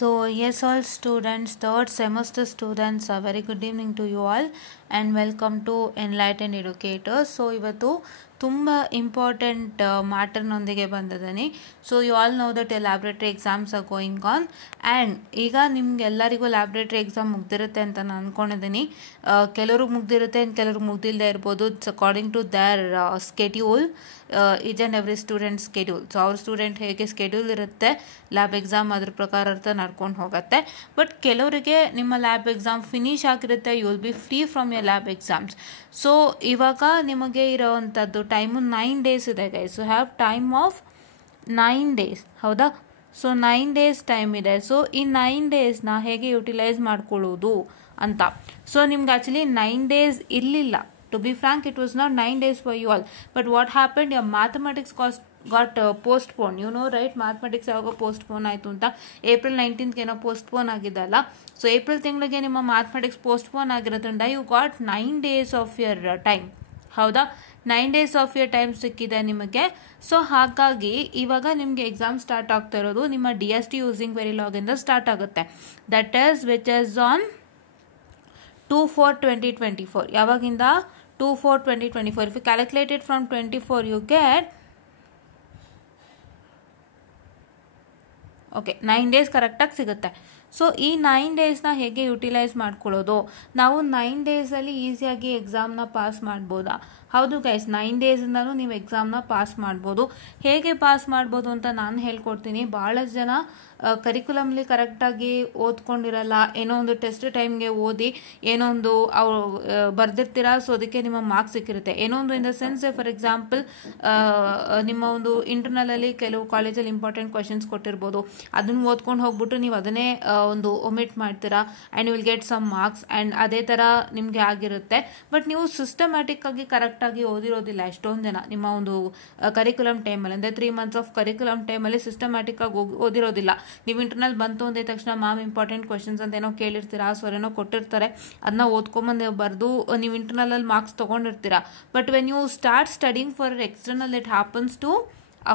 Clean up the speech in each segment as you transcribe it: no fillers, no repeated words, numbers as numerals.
So yes, all students, third semester students, a very good evening to you all and welcome to Enlightened Educators. So ಇವತ್ತು ತುಂಬ important ಮ್ಯಾಟರ್ನೊಂದಿಗೆ ಬಂದಿದ್ದೀನಿ. So you all know that laboratory exams are going on and ಈಗ ನಿಮ್ಗೆಲ್ಲರಿಗೂ laboratory exam ಮುಗ್ದಿರುತ್ತೆ ಅಂತ ನಾನು ಅಂದ್ಕೊಂಡಿದ್ದೀನಿ. ಕೆಲವ್ರಿಗೆ ಮುಗ್ದಿರುತ್ತೆ ಇನ್ನು ಕೆಲವ್ರಿಗೆ ಮುಗ್ದಿಲ್ಲದೆ ಇರ್ಬೋದು. It's according to their schedule, each and every student schedule. So ಅವ್ರ ಸ್ಟೂಡೆಂಟ್ ಹೇಗೆ ಸ್ಕೆಡ್ಯೂಲ್ ಇರುತ್ತೆ ಲ್ಯಾಬ್ ಎಕ್ಸಾಮ್ ಅದ್ರ ಪ್ರಕಾರ ನಡ್ಕೊಂಡು ಹೋಗುತ್ತೆ. ಬಟ್ ಕೆಲವರಿಗೆ ನಿಮ್ಮ ಲ್ಯಾಬ್ ಎಕ್ಸಾಮ್ ಫಿನಿಶ್ ಆಗಿರುತ್ತೆ, you will be free from your lab exams. So ಇವಾಗ ನಿಮಗೆ ಇರೋವಂಥದ್ದು ಟೈಮು 9 days ಇದೆ guys. You have time of 9 days, ಹೌದಾ? ಸೊ 9 days ಟೈಮ್ ಇದೆ. ಸೊ ಈ 9 daysನ ಹೇಗೆ ಯುಟಿಲೈಸ್ ಮಾಡ್ಕೊಳ್ಳೋದು ಅಂತ. ಸೊ ನಿಮ್ಗೆ ಆ್ಯಕ್ಚುಲಿ 9 days ಇರಲಿಲ್ಲ. To be frank, it was not 9 days for you all. But what happened, your mathematics got postponed. You know, right? Mathematics ಯಾವಾಗ postpone ಆಯಿತು ಅಂತ April 19th ಏನೋ postpone ಆಗಿದ್ದಲ್ಲ. ಸೊ ಏಪ್ರಿಲ್ ತಿಂಗಳಿಗೆ ನಿಮ್ಮ mathematics postpone ಆಗಿರೋದ್ರಿಂದ you got 9 days of your time. ಹೌದಾ? 9 days of your time ಸಿಕ್ಕಿದೆ ನಿಮಗೆ. ಸೊ ಹಾಗಾಗಿ ಇವಾಗ ನಿಮಗೆ ಎಕ್ಸಾಮ್ ಸ್ಟಾರ್ಟ್ ಆಗ್ತಾ ಇರೋದು ನಿಮ್ಮ DST ಯೂಸಿಂಗ್ ವೆರಿಲಾಗ್ ಇಂದ ಸ್ಟಾರ್ಟ್ ಆಗುತ್ತೆ. That is which is on 2/4/2024. ಯಾವಾಗಿಂದ? 2/4/2024. If you calculate it from 24, you get 9 days ಕರೆಕ್ಟಾಗಿ ಸಿಗುತ್ತೆ. ಸೊ ಈ 9 daysನ ಹೇಗೆ ಯುಟಿಲೈಸ್ ಮಾಡ್ಕೊಳ್ಳೋದು? ನಾವು 9 daysಲ್ಲಿ ಈಸಿಯಾಗಿ ಎಕ್ಸಾಮ್ನ ಪಾಸ್ ಮಾಡ್ಬೋದಾ? ಹೌದು ಗೈಸ್, 9 daysಯಿಂದನೂ ನೀವು ಎಕ್ಸಾಮ್ನ ಪಾಸ್ ಮಾಡ್ಬೋದು. ಹೇಗೆ ಪಾಸ್ ಮಾಡ್ಬೋದು ಅಂತ ನಾನು ಹೇಳ್ಕೊಡ್ತೀನಿ. ಭಾಳಷ್ಟು ಜನ ಕರಿಕ್ಯುಲಮ್ಲಿ ಕರೆಕ್ಟಾಗಿ ಓದ್ಕೊಂಡಿರಲ್ಲ. ಏನೋ ಒಂದು ಟೆಸ್ಟ್ ಟೈಮ್ಗೆ ಓದಿ ಏನೋ ಒಂದು ಅವ್ರು ಬರ್ದಿರ್ತೀರಾ, ಸೊ ಅದಕ್ಕೆ ನಿಮ್ಮ ಮಾರ್ಕ್ಸ್ ಸಿಕ್ಕಿರುತ್ತೆ. ಏನೋ ಒಂದು ಇನ್ ದ ಸೆನ್ಸ್, ಫಾರ್ ಎಕ್ಸಾಂಪಲ್ ನಿಮ್ಮ ಒಂದು ಇಂಟರ್ನಲಲ್ಲಿ ಕೆಲವು ಕಾಲೇಜಲ್ಲಿ ಇಂಪಾರ್ಟೆಂಟ್ ಕ್ವಶನ್ಸ್ ಕೊಟ್ಟಿರ್ಬೋದು, ಅದನ್ನು ಓದ್ಕೊಂಡು ಹೋಗ್ಬಿಟ್ಟು ನೀವು ಅದನ್ನೇ ಒಂದು ಒಮಿಟ್ ಮಾಡ್ತೀರಾ and you will get some marks and ಅದೇ ಥರ ನಿಮಗೆ ಆಗಿರುತ್ತೆ. ಬಟ್ ನೀವು ಸಿಸ್ಟಮ್ಯಾಟಿಕ್ ಆಗಿ ಕರೆಕ್ಟಾಗಿ ಓದಿರೋದಿಲ್ಲ ಎಷ್ಟೊಂದು ಜನ. ನಿಮ್ಮ ಒಂದು ಕರಿಕ್ಯುಲಮ್ ಟೈಮಲ್ಲಿ ಅಂದರೆ 3 months ಆಫ್ ಕರಿಕ್ಯುಲಮ್ ಟೈಮಲ್ಲಿ ಸಿಸ್ಟಮ್ಯಾಟಿಕ್ ಆಗಿ ಓದಿರೋದಿಲ್ಲ. ನೀವು ಇಂಟರ್ನಲ್ ಬಂತು ಅಂದ ತಕ್ಷಣ ಮ್ಯಾಮ್ ಇಂಪಾರ್ಟೆಂಟ್ ಕ್ವಶನ್ಸ್ ಅಂತ ಏನೋ ಕೇಳಿರ್ತೀರಾ, ಸರ್ ಏನೋ ಕೊಟ್ಟಿರ್ತಾರೆ, ಅದನ್ನ ಓದ್ಕೊಂಬಂದು ಬರೆದು ನೀವು ಇಂಟರ್ನಲಲ್ಲಿ ಮಾರ್ಕ್ಸ್ ತೊಗೊಂಡಿರ್ತೀರಾ. But when you start studying for external, it happens to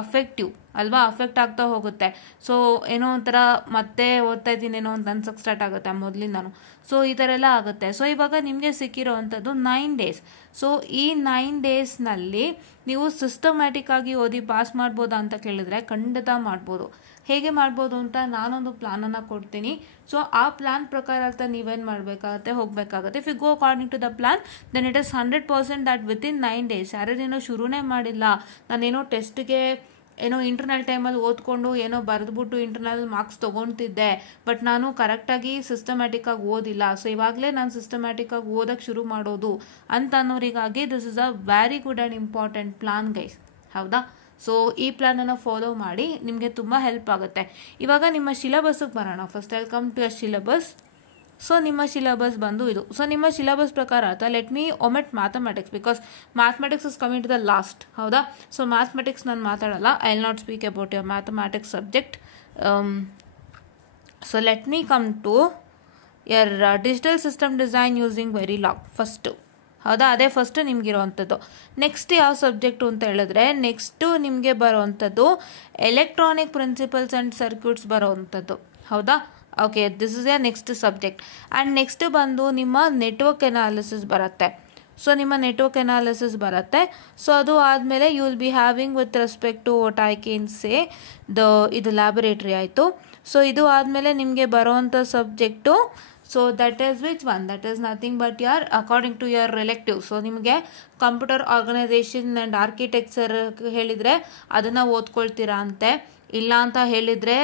affective ಅಲ್ವಾ? ಅಫೆಕ್ಟ್ ಆಗ್ತಾ ಹೋಗುತ್ತೆ. ಸೊ ಏನೋ ಒಂಥರ ಮತ್ತೆ ಓದ್ತಾ ಇದ್ದೀನೇನೋ ಅಂತ ಅನ್ಸಕ್ಕೆ ಸ್ಟಾರ್ಟ್ ಆಗುತ್ತೆ ಮೊದಲಿಂದನೂ. ಸೊ ಈ ಥರ ಎಲ್ಲ ಆಗುತ್ತೆ. ಸೊ ಇವಾಗ ನಿಮಗೆ ಸಿಕ್ಕಿರೋ ಅಂಥದ್ದು 9 days. ಸೊ ಈ 9 daysನಲ್ಲಿ ನೀವು ಸಿಸ್ಟಮ್ಯಾಟಿಕ್ ಆಗಿ ಓದಿ ಪಾಸ್ ಮಾಡ್ಬೋದಾ ಅಂತ ಕೇಳಿದ್ರೆ ಖಂಡಿತ ಮಾಡ್ಬೋದು. ಹೇಗೆ ಮಾಡ್ಬೋದು ಅಂತ ನಾನೊಂದು ಪ್ಲಾನನ್ನು ಕೊಡ್ತೀನಿ. ಸೊ ಆ ಪ್ಲಾನ್ ಪ್ರಕಾರ ಅಂತ ನೀವೇನು ಮಾಡಬೇಕಾಗತ್ತೆ, ಹೋಗಬೇಕಾಗತ್ತೆ. If you go according to the plan, then it is 100% that within 9 days. ಯಾರೇನೋ ಶುರುನೇ ಮಾಡಿಲ್ಲ, ನಾನೇನೋ ಟೆಸ್ಟ್ಗೆ ಏನೋ ಇಂಟರ್ನಲ್ ಟೈಮಲ್ಲಿ ಓದ್ಕೊಂಡು ಏನೋ ಬರೆದ್ಬಿಟ್ಟು ಇಂಟರ್ನಲ್ ಮಾರ್ಕ್ಸ್ ತೊಗೊತಿದ್ದೆ, ಬಟ್ ನಾನು ಕರೆಕ್ಟಾಗಿ ಸಿಸ್ಟಮ್ಯಾಟಿಕ್ಕಾಗಿ ಓದಿಲ್ಲ, ಸೊ ಇವಾಗಲೇ ನಾನು ಸಿಸ್ಟಮ್ಯಾಟಿಕ್ಕಾಗಿ ಓದಕ್ಕೆ ಶುರು ಮಾಡೋದು ಅಂತ ಅನ್ನೋರಿಗಾಗಿ this is a very good and important plan guys. ಹೌದಾ? ಸೊ ಈ ಪ್ಲಾನನ್ನು ಫಾಲೋ ಮಾಡಿ ನಿಮಗೆ ತುಂಬ ಹೆಲ್ಪ್ ಆಗುತ್ತೆ. ಇವಾಗ ನಿಮ್ಮ ಸಿಲೆಬಸ್ಗೆ ಬರೋಣ. First I will come to your syllabus. So ನಿಮ್ಮ ಸಿಲೆಬಸ್ ಬಂದು ಇದು. ಸೊ ನಿಮ್ಮ ಸಿಲೆಬಸ್ ಪ್ರಕಾರ ಆಯ್ತಾ, let me omit mathematics because mathematics is coming to the last. ಹೌದಾ? ಸೊ ಮ್ಯಾಥಮೆಟಿಕ್ಸ್ ನಾನು ಮಾತಾಡಲ್ಲ. I will not speak about your mathematics subject. So let me come to your digital system design using Verilog first. ಹೌದಾ? ಅದೇ first ನಿಮಗಿರೋವಂಥದ್ದು. Next ಯಾವ subject ಅಂತ ಹೇಳಿದ್ರೆ, next ನಿಮಗೆ ಬರೋವಂಥದ್ದು ಎಲೆಕ್ಟ್ರಾನಿಕ್ ಪ್ರಿನ್ಸಿಪಲ್ಸ್ ಆ್ಯಂಡ್ ಸರ್ಕ್ಯೂಟ್ಸ್ ಬರೋವಂಥದ್ದು. ಹೌದಾ? Okay, this is a next subject. And next ಬಂದು ನಿಮ್ಮ ನೆಟ್ವರ್ಕ್ ಎನಾಲಿಸಿಸ್ ಬರುತ್ತೆ. ಸೊ ನಿಮ್ಮ ನೆಟ್ವರ್ಕ್ ಎನಾಲಿಸಿಸ್ ಬರುತ್ತೆ. ಸೊ ಅದು ಆದಮೇಲೆ you will be having with respect to what I can say ಇದು ಲ್ಯಾಬೊರೇಟ್ರಿ ಆಯಿತು. ಸೊ ಇದು ಆದಮೇಲೆ ನಿಮಗೆ ಬರೋವಂಥ subject, so that is which one? That is nothing but your according to your elective. So ನಿಮಗೆ ಕಂಪ್ಯೂಟರ್ ಆರ್ಗನೈಸೇಷನ್ ಆ್ಯಂಡ್ ಆರ್ಕಿಟೆಕ್ಚರ್ ಹೇಳಿದರೆ ಅದನ್ನು ಓದ್ಕೊಳ್ತೀರಾ ಅಂತೆ. ಇಲ್ಲ ಅಂತ ಹೇಳಿದರೆ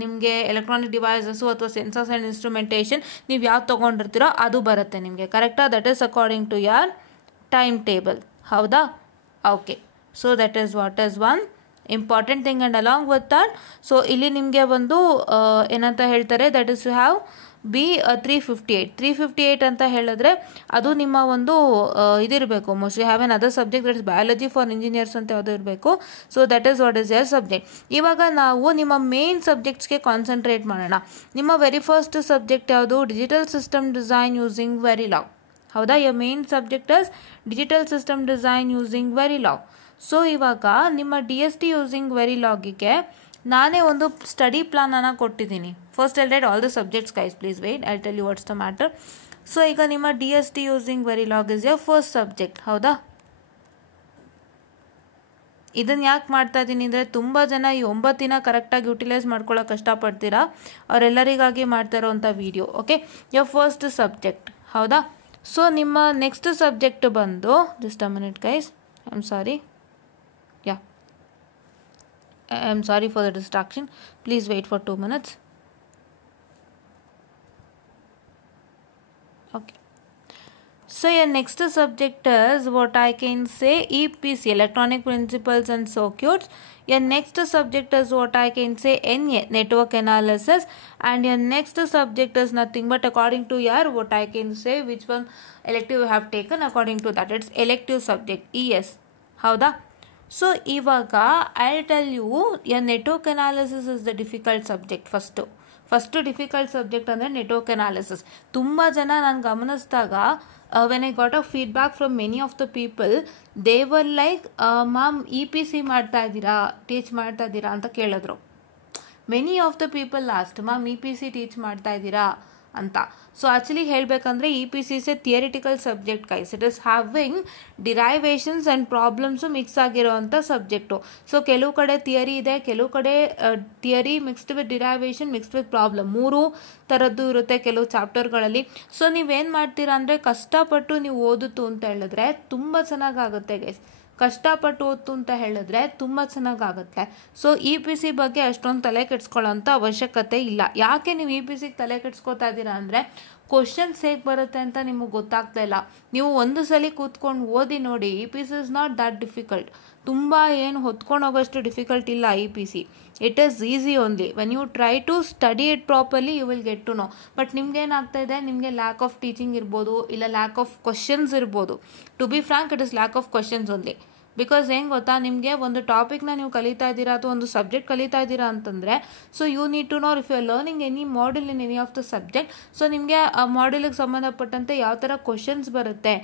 ನಿಮಗೆ ಎಲೆಕ್ಟ್ರಾನಿಕ್ ಡಿವೈಸಸ್ಸು ಅಥವಾ ಸೆನ್ಸರ್ಸ್ ಆ್ಯಂಡ್ ಇನ್ಸ್ಟ್ರುಮೆಂಟೇಷನ್ ನೀವು ಯಾವ್ದು ತೊಗೊಂಡಿರ್ತೀರೋ ಅದು ಬರುತ್ತೆ ನಿಮಗೆ. ಕರೆಕ್ಟಾ? That is according to your time table. ಹೌದಾ? Okay. So that is what is one important thing. And along with that, so ಇಲ್ಲಿ ನಿಮಗೆ ಒಂದು ಏನಂತ ಹೇಳ್ತಾರೆ, that is you have be 358 ಅಂತ ಹೇಳಿದ್ರೆ ಅದು ನಿಮ್ಮ ಒಂದು ಇದಿರಬೇಕು. Mostly have another subject that is biology for engineers ಅಂತ ಯಾವುದೋ ಇರಬೇಕು. So that is what is your subject. ಇವಾಗ ನಾವು ನಿಮ್ಮ ಮೇನ್ ಸಬ್ಜೆಕ್ಟ್ಸ್ಗೆ ಕಾನ್ಸಂಟ್ರೇಟ್ ಮಾಡೋಣ. ನಿಮ್ಮ ವೆರಿ ಫಸ್ಟ್ ಸಬ್ಜೆಕ್ಟ್ ಯಾವುದು? Digital system design using Verilog. ಹೌದಾ? Your main subject is digital system design using Verilog. So ಇವಾಗ ನಿಮ್ಮ DST ಯೂಸಿಂಗ್ ವೆರಿಲಾಗಿಗೆ ನಾನೇ ಒಂದು ಸ್ಟಡಿ ಪ್ಲಾನನ್ನು ಕೊಟ್ಟಿದ್ದೀನಿ. First I'll write all the subjects guys, please wait, I tell you what's the matter. So ಈಗ ನಿಮ್ಮ DST using Verilog is your first subject, ಹೌದಾ? ಇದನ್ನು ಯಾಕೆ ಮಾಡ್ತಾ ಇದ್ದೀನಿ ಅಂದರೆ ತುಂಬ ಜನ ಈ 9 ದಿನ ಕರೆಕ್ಟಾಗಿ ಯುಟಿಲೈಸ್ ಮಾಡ್ಕೊಳ್ಳೋಕೆ ಕಷ್ಟಪಡ್ತೀರಾ, ಅವರೆಲ್ಲರಿಗಾಗಿ ಮಾಡ್ತಾ ಇರೋವಂಥ video. Okay, your first subject, ಹೌದಾ? ಸೊ ನಿಮ್ಮ ನೆಕ್ಸ್ಟ್ ಸಬ್ಜೆಕ್ಟ್ ಬಂದು, just a minute guys, I am sorry, yeah I am sorry for the distraction, please wait for 2 minutes. Okay. So your next subject is what I can say EPC, Electronic Principles and Circuits. Your next subject is what I can say NA, Network Analysis, and your next subject is nothing but according to your what I can say which one elective you have taken, according to that it's elective subject ES, ಹೌದಾ? So ಇವಾಗ I tell you your network analysis is the difficult subject. First difficult subject ಅಂದರೆ network analysis. ತುಂಬ ಜನ ನಾನು ಗಮನಿಸಿದಾಗ when I got a feedback from many of the people, they were like ma'am EPC ಮಾಡ್ತಾ ಇದ್ದೀರಾ, teach ಮಾಡ್ತಾ ಇದ್ದೀರಾ ಅಂತ ಕೇಳಿದ್ರು. Many of the people last ma'am EPC teach ಮಾಡ್ತಾ ಇದ್ದೀರಾ ಅಂತ. ಸೊ ಆ್ಯಕ್ಚುಲಿ ಹೇಳಬೇಕಂದ್ರೆ EPC is a theoretical subject guys. It is having derivations and problems mix ಆಗಿರೋವಂಥ ಸಬ್ಜೆಕ್ಟು. ಸೊ ಕೆಲವು ಕಡೆ ಥಿಯರಿ ಇದೆ, ಕೆಲವು ಕಡೆ theory mixed with derivation mixed with problem, 3 ಥರದ್ದು ಇರುತ್ತೆ ಕೆಲವು ಚಾಪ್ಟರ್ಗಳಲ್ಲಿ. ಸೊ ನೀವೇನು ಮಾಡ್ತೀರಾ ಅಂದರೆ ಕಷ್ಟಪಟ್ಟು ನೀವು ಓದಿತು ಅಂತ ಹೇಳಿದ್ರೆ ತುಂಬ ಚೆನ್ನಾಗಾಗುತ್ತೆ ಗೈಸ್. ಕಷ್ಟಪಟ್ಟು ಓದ್ತು ಅಂತ ಹೇಳಿದ್ರೆ ತುಂಬ ಚೆನ್ನಾಗಾಗುತ್ತೆ. ಸೊ EPC ಬಗ್ಗೆ ಅಷ್ಟೊಂದು ತಲೆ ಕೆಡ್ಸ್ಕೊಳ್ಳೋಂಥ ಅವಶ್ಯಕತೆ ಇಲ್ಲ. ಯಾಕೆ ನೀವು EPCಗೆ ತಲೆ ಕೆಡ್ಸ್ಕೊತಾ ಇದ್ದೀರಾ ಅಂದರೆ ಕ್ವಶನ್ಸ್ ಹೇಗೆ ಬರುತ್ತೆ ಅಂತ ನಿಮಗೆ ಗೊತ್ತಾಗ್ತಾ ಇಲ್ಲ. ನೀವು ಒಂದು ಸಲ ಕೂತ್ಕೊಂಡು ಓದಿ ನೋಡಿ, EPC is not that difficult. ತುಂಬ ಏನು ಹೊತ್ಕೊಂಡು ಹೋಗೋಷ್ಟು ಡಿಫಿಕಲ್ಟ್ ಇಲ್ಲ EPC. It is easy only when you try to study it properly you will get to know. But ನಿಮ್ಗೇನಾಗ್ತಾ ಇದೆ, ನಿಮಗೆ ಲ್ಯಾಕ್ ಆಫ್ ಟೀಚಿಂಗ್ ಇರ್ಬೋದು, ಇಲ್ಲ ಲ್ಯಾಕ್ ಆಫ್ ಕ್ವಶನ್ಸ್ ಇರ್ಬೋದು. To be frank it is lack of questions only. Because ಹೆಂಗೆ ಗೊತ್ತಾ, ನಿಮಗೆ ಒಂದು ಟಾಪಿಕ್ನ ನೀವು ಕಲಿತಾ ಇದ್ದೀರಾ ಅಥವಾ ಒಂದು ಸಬ್ಜೆಕ್ಟ್ ಕಲಿತಾ ಇದ್ದೀರಾ ಅಂತಂದರೆ, so you need to know if you are learning any module in any of the subject. So ನಿಮಗೆ ಆ ಮಾಡ್ಯೂಲಿಗೆ ಸಂಬಂಧಪಟ್ಟಂತೆ ಯಾವ ಥರ ಕ್ವಶನ್ಸ್ ಬರುತ್ತೆ,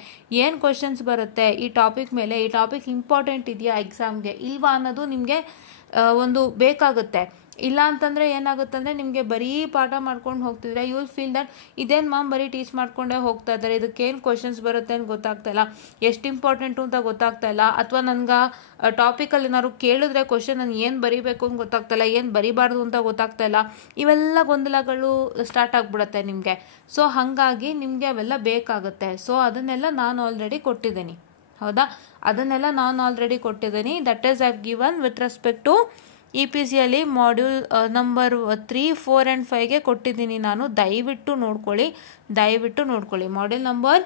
ಏನು ಕ್ವಶನ್ಸ್ ಬರುತ್ತೆ ಈ ಟಾಪಿಕ್ ಮೇಲೆ, ಈ ಟಾಪಿಕ್ ಇಂಪಾರ್ಟೆಂಟ್ ಇದೆಯಾ ಎಕ್ಸಾಮ್ಗೆ ಇಲ್ವಾ ಅನ್ನೋದು ನಿಮಗೆ ಒಂದು ಬೇಕಾಗುತ್ತೆ. ಇಲ್ಲ ಅಂತಂದರೆ ಏನಾಗುತ್ತೆ ಅಂದರೆ ನಿಮಗೆ ಬರೀ ಪಾಠ ಮಾಡ್ಕೊಂಡು ಹೋಗ್ತಿದ್ರೆ ಯು ವಿಲ್ ಫೀಲ್ ದಟ್ ಇದೇನು ಮ್ಯಾಮ್ ಬರೀ ಟೀಚ್ ಮಾಡ್ಕೊಂಡೇ ಹೋಗ್ತಾ ಇದ್ದಾರೆ, ಇದಕ್ಕೇನು ಕ್ವಶನ್ಸ್ ಬರುತ್ತೆ ಅಂತ ಗೊತ್ತಾಗ್ತಾ ಇಲ್ಲ, ಎಷ್ಟು ಇಂಪಾರ್ಟೆಂಟು ಅಂತ ಗೊತ್ತಾಗ್ತಾ ಇಲ್ಲ, ಅಥವಾ ನನಗೆ ಟಾಪಿಕಲ್ಲಿ ಏನಾದ್ರು ಕೇಳಿದ್ರೆ ಕ್ವಶನ್ ನಾನು ಏನು ಬರೀಬೇಕು ಅಂತ ಗೊತ್ತಾಗ್ತಾ ಇಲ್ಲ, ಏನು ಬರೀಬಾರ್ದು ಅಂತ ಗೊತ್ತಾಗ್ತಾ ಇಲ್ಲ, ಇವೆಲ್ಲ ಗೊಂದಲಗಳು ಸ್ಟಾರ್ಟ್ ಆಗಿಬಿಡುತ್ತೆ ನಿಮಗೆ. ಸೊ ಹಾಗಾಗಿ ನಿಮಗೆ ಅವೆಲ್ಲ ಬೇಕಾಗುತ್ತೆ. ಸೊ ಅದನ್ನೆಲ್ಲ ನಾನು ಆಲ್ರೆಡಿ ಕೊಟ್ಟಿದ್ದೀನಿ, ಹೌದಾ? ಅದನ್ನೆಲ್ಲ ನಾನು ಆಲ್ರೆಡಿ ಕೊಟ್ಟಿದ್ದೀನಿ. That is I have given with respect to EPCಯಲ್ಲಿ ಮಾಡ್ಯೂಲ್ ನಂಬರ್ 3, 4 ಆ್ಯಂಡ್ 5ಗೆ ಕೊಟ್ಟಿದ್ದೀನಿ ನಾನು. ದಯವಿಟ್ಟು ನೋಡ್ಕೊಳ್ಳಿ. ಮಾಡ್ಯೂಲ್ ನಂಬರ್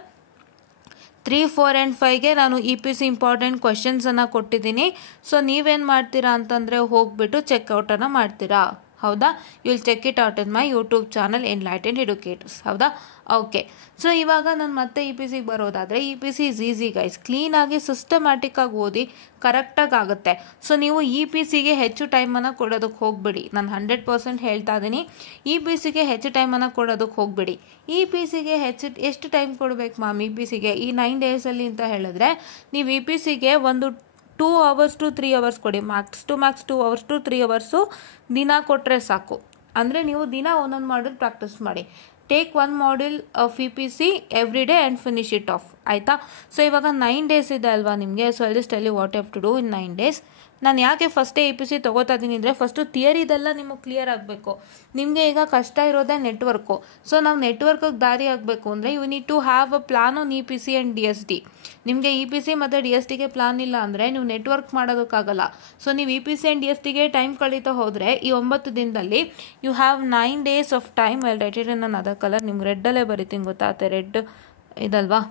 3, 4 ಆ್ಯಂಡ್ 5ಗೆ ನಾನು EPC ಇಂಪಾರ್ಟೆಂಟ್ ಕ್ವಶನ್ಸನ್ನು ಕೊಟ್ಟಿದ್ದೀನಿ. ಸೊ ನೀವೇನು ಮಾಡ್ತೀರಾ ಅಂತಂದರೆ ಹೋಗ್ಬಿಟ್ಟು ಚೆಕ್ಔಟನ್ನು ಮಾಡ್ತೀರಾ, ಹೌದಾ? You will check it out in my YouTube channel Enlightened Educators, ಹೌದಾ? ಓಕೆ. ಸೊ ಇವಾಗ ನಾನು ಮತ್ತೆ EPCಗೆ ಬರೋದಾದರೆ EPC ಇಸ್ ಈಸಿ ಗೈಸ್. ಕ್ಲೀನಾಗಿ ಸಿಸ್ಟಮ್ಯಾಟಿಕ್ಕಾಗಿ ಓದಿ ಕರೆಕ್ಟಾಗಿ ಆಗುತ್ತೆ. ಸೊ ನೀವು EPCಗೆ ಹೆಚ್ಚು ಟೈಮನ್ನು ಕೊಡೋದಕ್ಕೆ ಹೋಗಬೇಡಿ. ನಾನು 100% ಹೇಳ್ತಾ ಇದ್ದೀನಿ, EPCಗೆ ಹೆಚ್ಚು ಟೈಮನ್ನು ಕೊಡೋದಕ್ಕೆ ಹೋಗಬೇಡಿ. EPCಗೆ ಎಷ್ಟು ಟೈಮ್ ಕೊಡಬೇಕು ಮ್ಯಾಮ್ EPCಗೆ ಈ 9 ಡೇಸಲ್ಲಿ ಅಂತ ಹೇಳಿದ್ರೆ, ನೀವು EPCಗೆ ಒಂದು 2 hours to 3 hours ಕೊಡಿ. Max to max 2 hours to 3 hours ದಿನ ಕೊಟ್ಟರೆ ಸಾಕು. ಅಂದರೆ ನೀವು ದಿನ ಒಂದೊಂದು ಮಾಡ್ಯೂಲ್ ಪ್ರಾಕ್ಟೀಸ್ ಮಾಡಿ. Take 1 module of EPC every day and finish it off, ಆಯಿತಾ? ಸೊ ಇವಾಗ 9 days ಇದೆ ಅಲ್ವಾ ನಿಮಗೆ. So I'll just tell you what you have to do in 9 days. ನಾನು ಯಾಕೆ ಫಸ್ಟೇ EPC ತೊಗೋತಾ ಇದ್ದೀನಿ ಅಂದರೆ ಫಸ್ಟು ಥಿಯರಿದೆಲ್ಲ ನಿಮಗೆ ಕ್ಲಿಯರ್ ಆಗಬೇಕು. ನಿಮಗೆ ಈಗ ಕಷ್ಟ ಇರೋದೇ ನೆಟ್ವರ್ಕು. ಸೊ ನಾವು ನೆಟ್ವರ್ಕಿಗೆ ದಾರಿ ಆಗಬೇಕು ಅಂದರೆ you need to have a plan on EPC and DST. ನಿಮಗೆ EPC ಮತ್ತು DSTಗೆ ಪ್ಲಾನ್ ಇಲ್ಲ ಅಂದರೆ ನೀವು ನೆಟ್ವರ್ಕ್ ಮಾಡೋದಕ್ಕಾಗಲ್ಲ. ಸೊ ನೀವು EPC ಆ್ಯಂಡ್ DSTಗೆ ಟೈಮ್ ಕಳೀತಾ ಹೋದರೆ ಈ 9 ದಿನದಲ್ಲಿ you have 9 days of time. I'll write it in other colour. ನಿಮ್ಗೆ ರೆಡ್ಡಲ್ಲೇ ಬರೀತೀನಿ ಗೊತ್ತಾಗುತ್ತೆ, ರೆಡ್ ಇದಲ್ವಾ.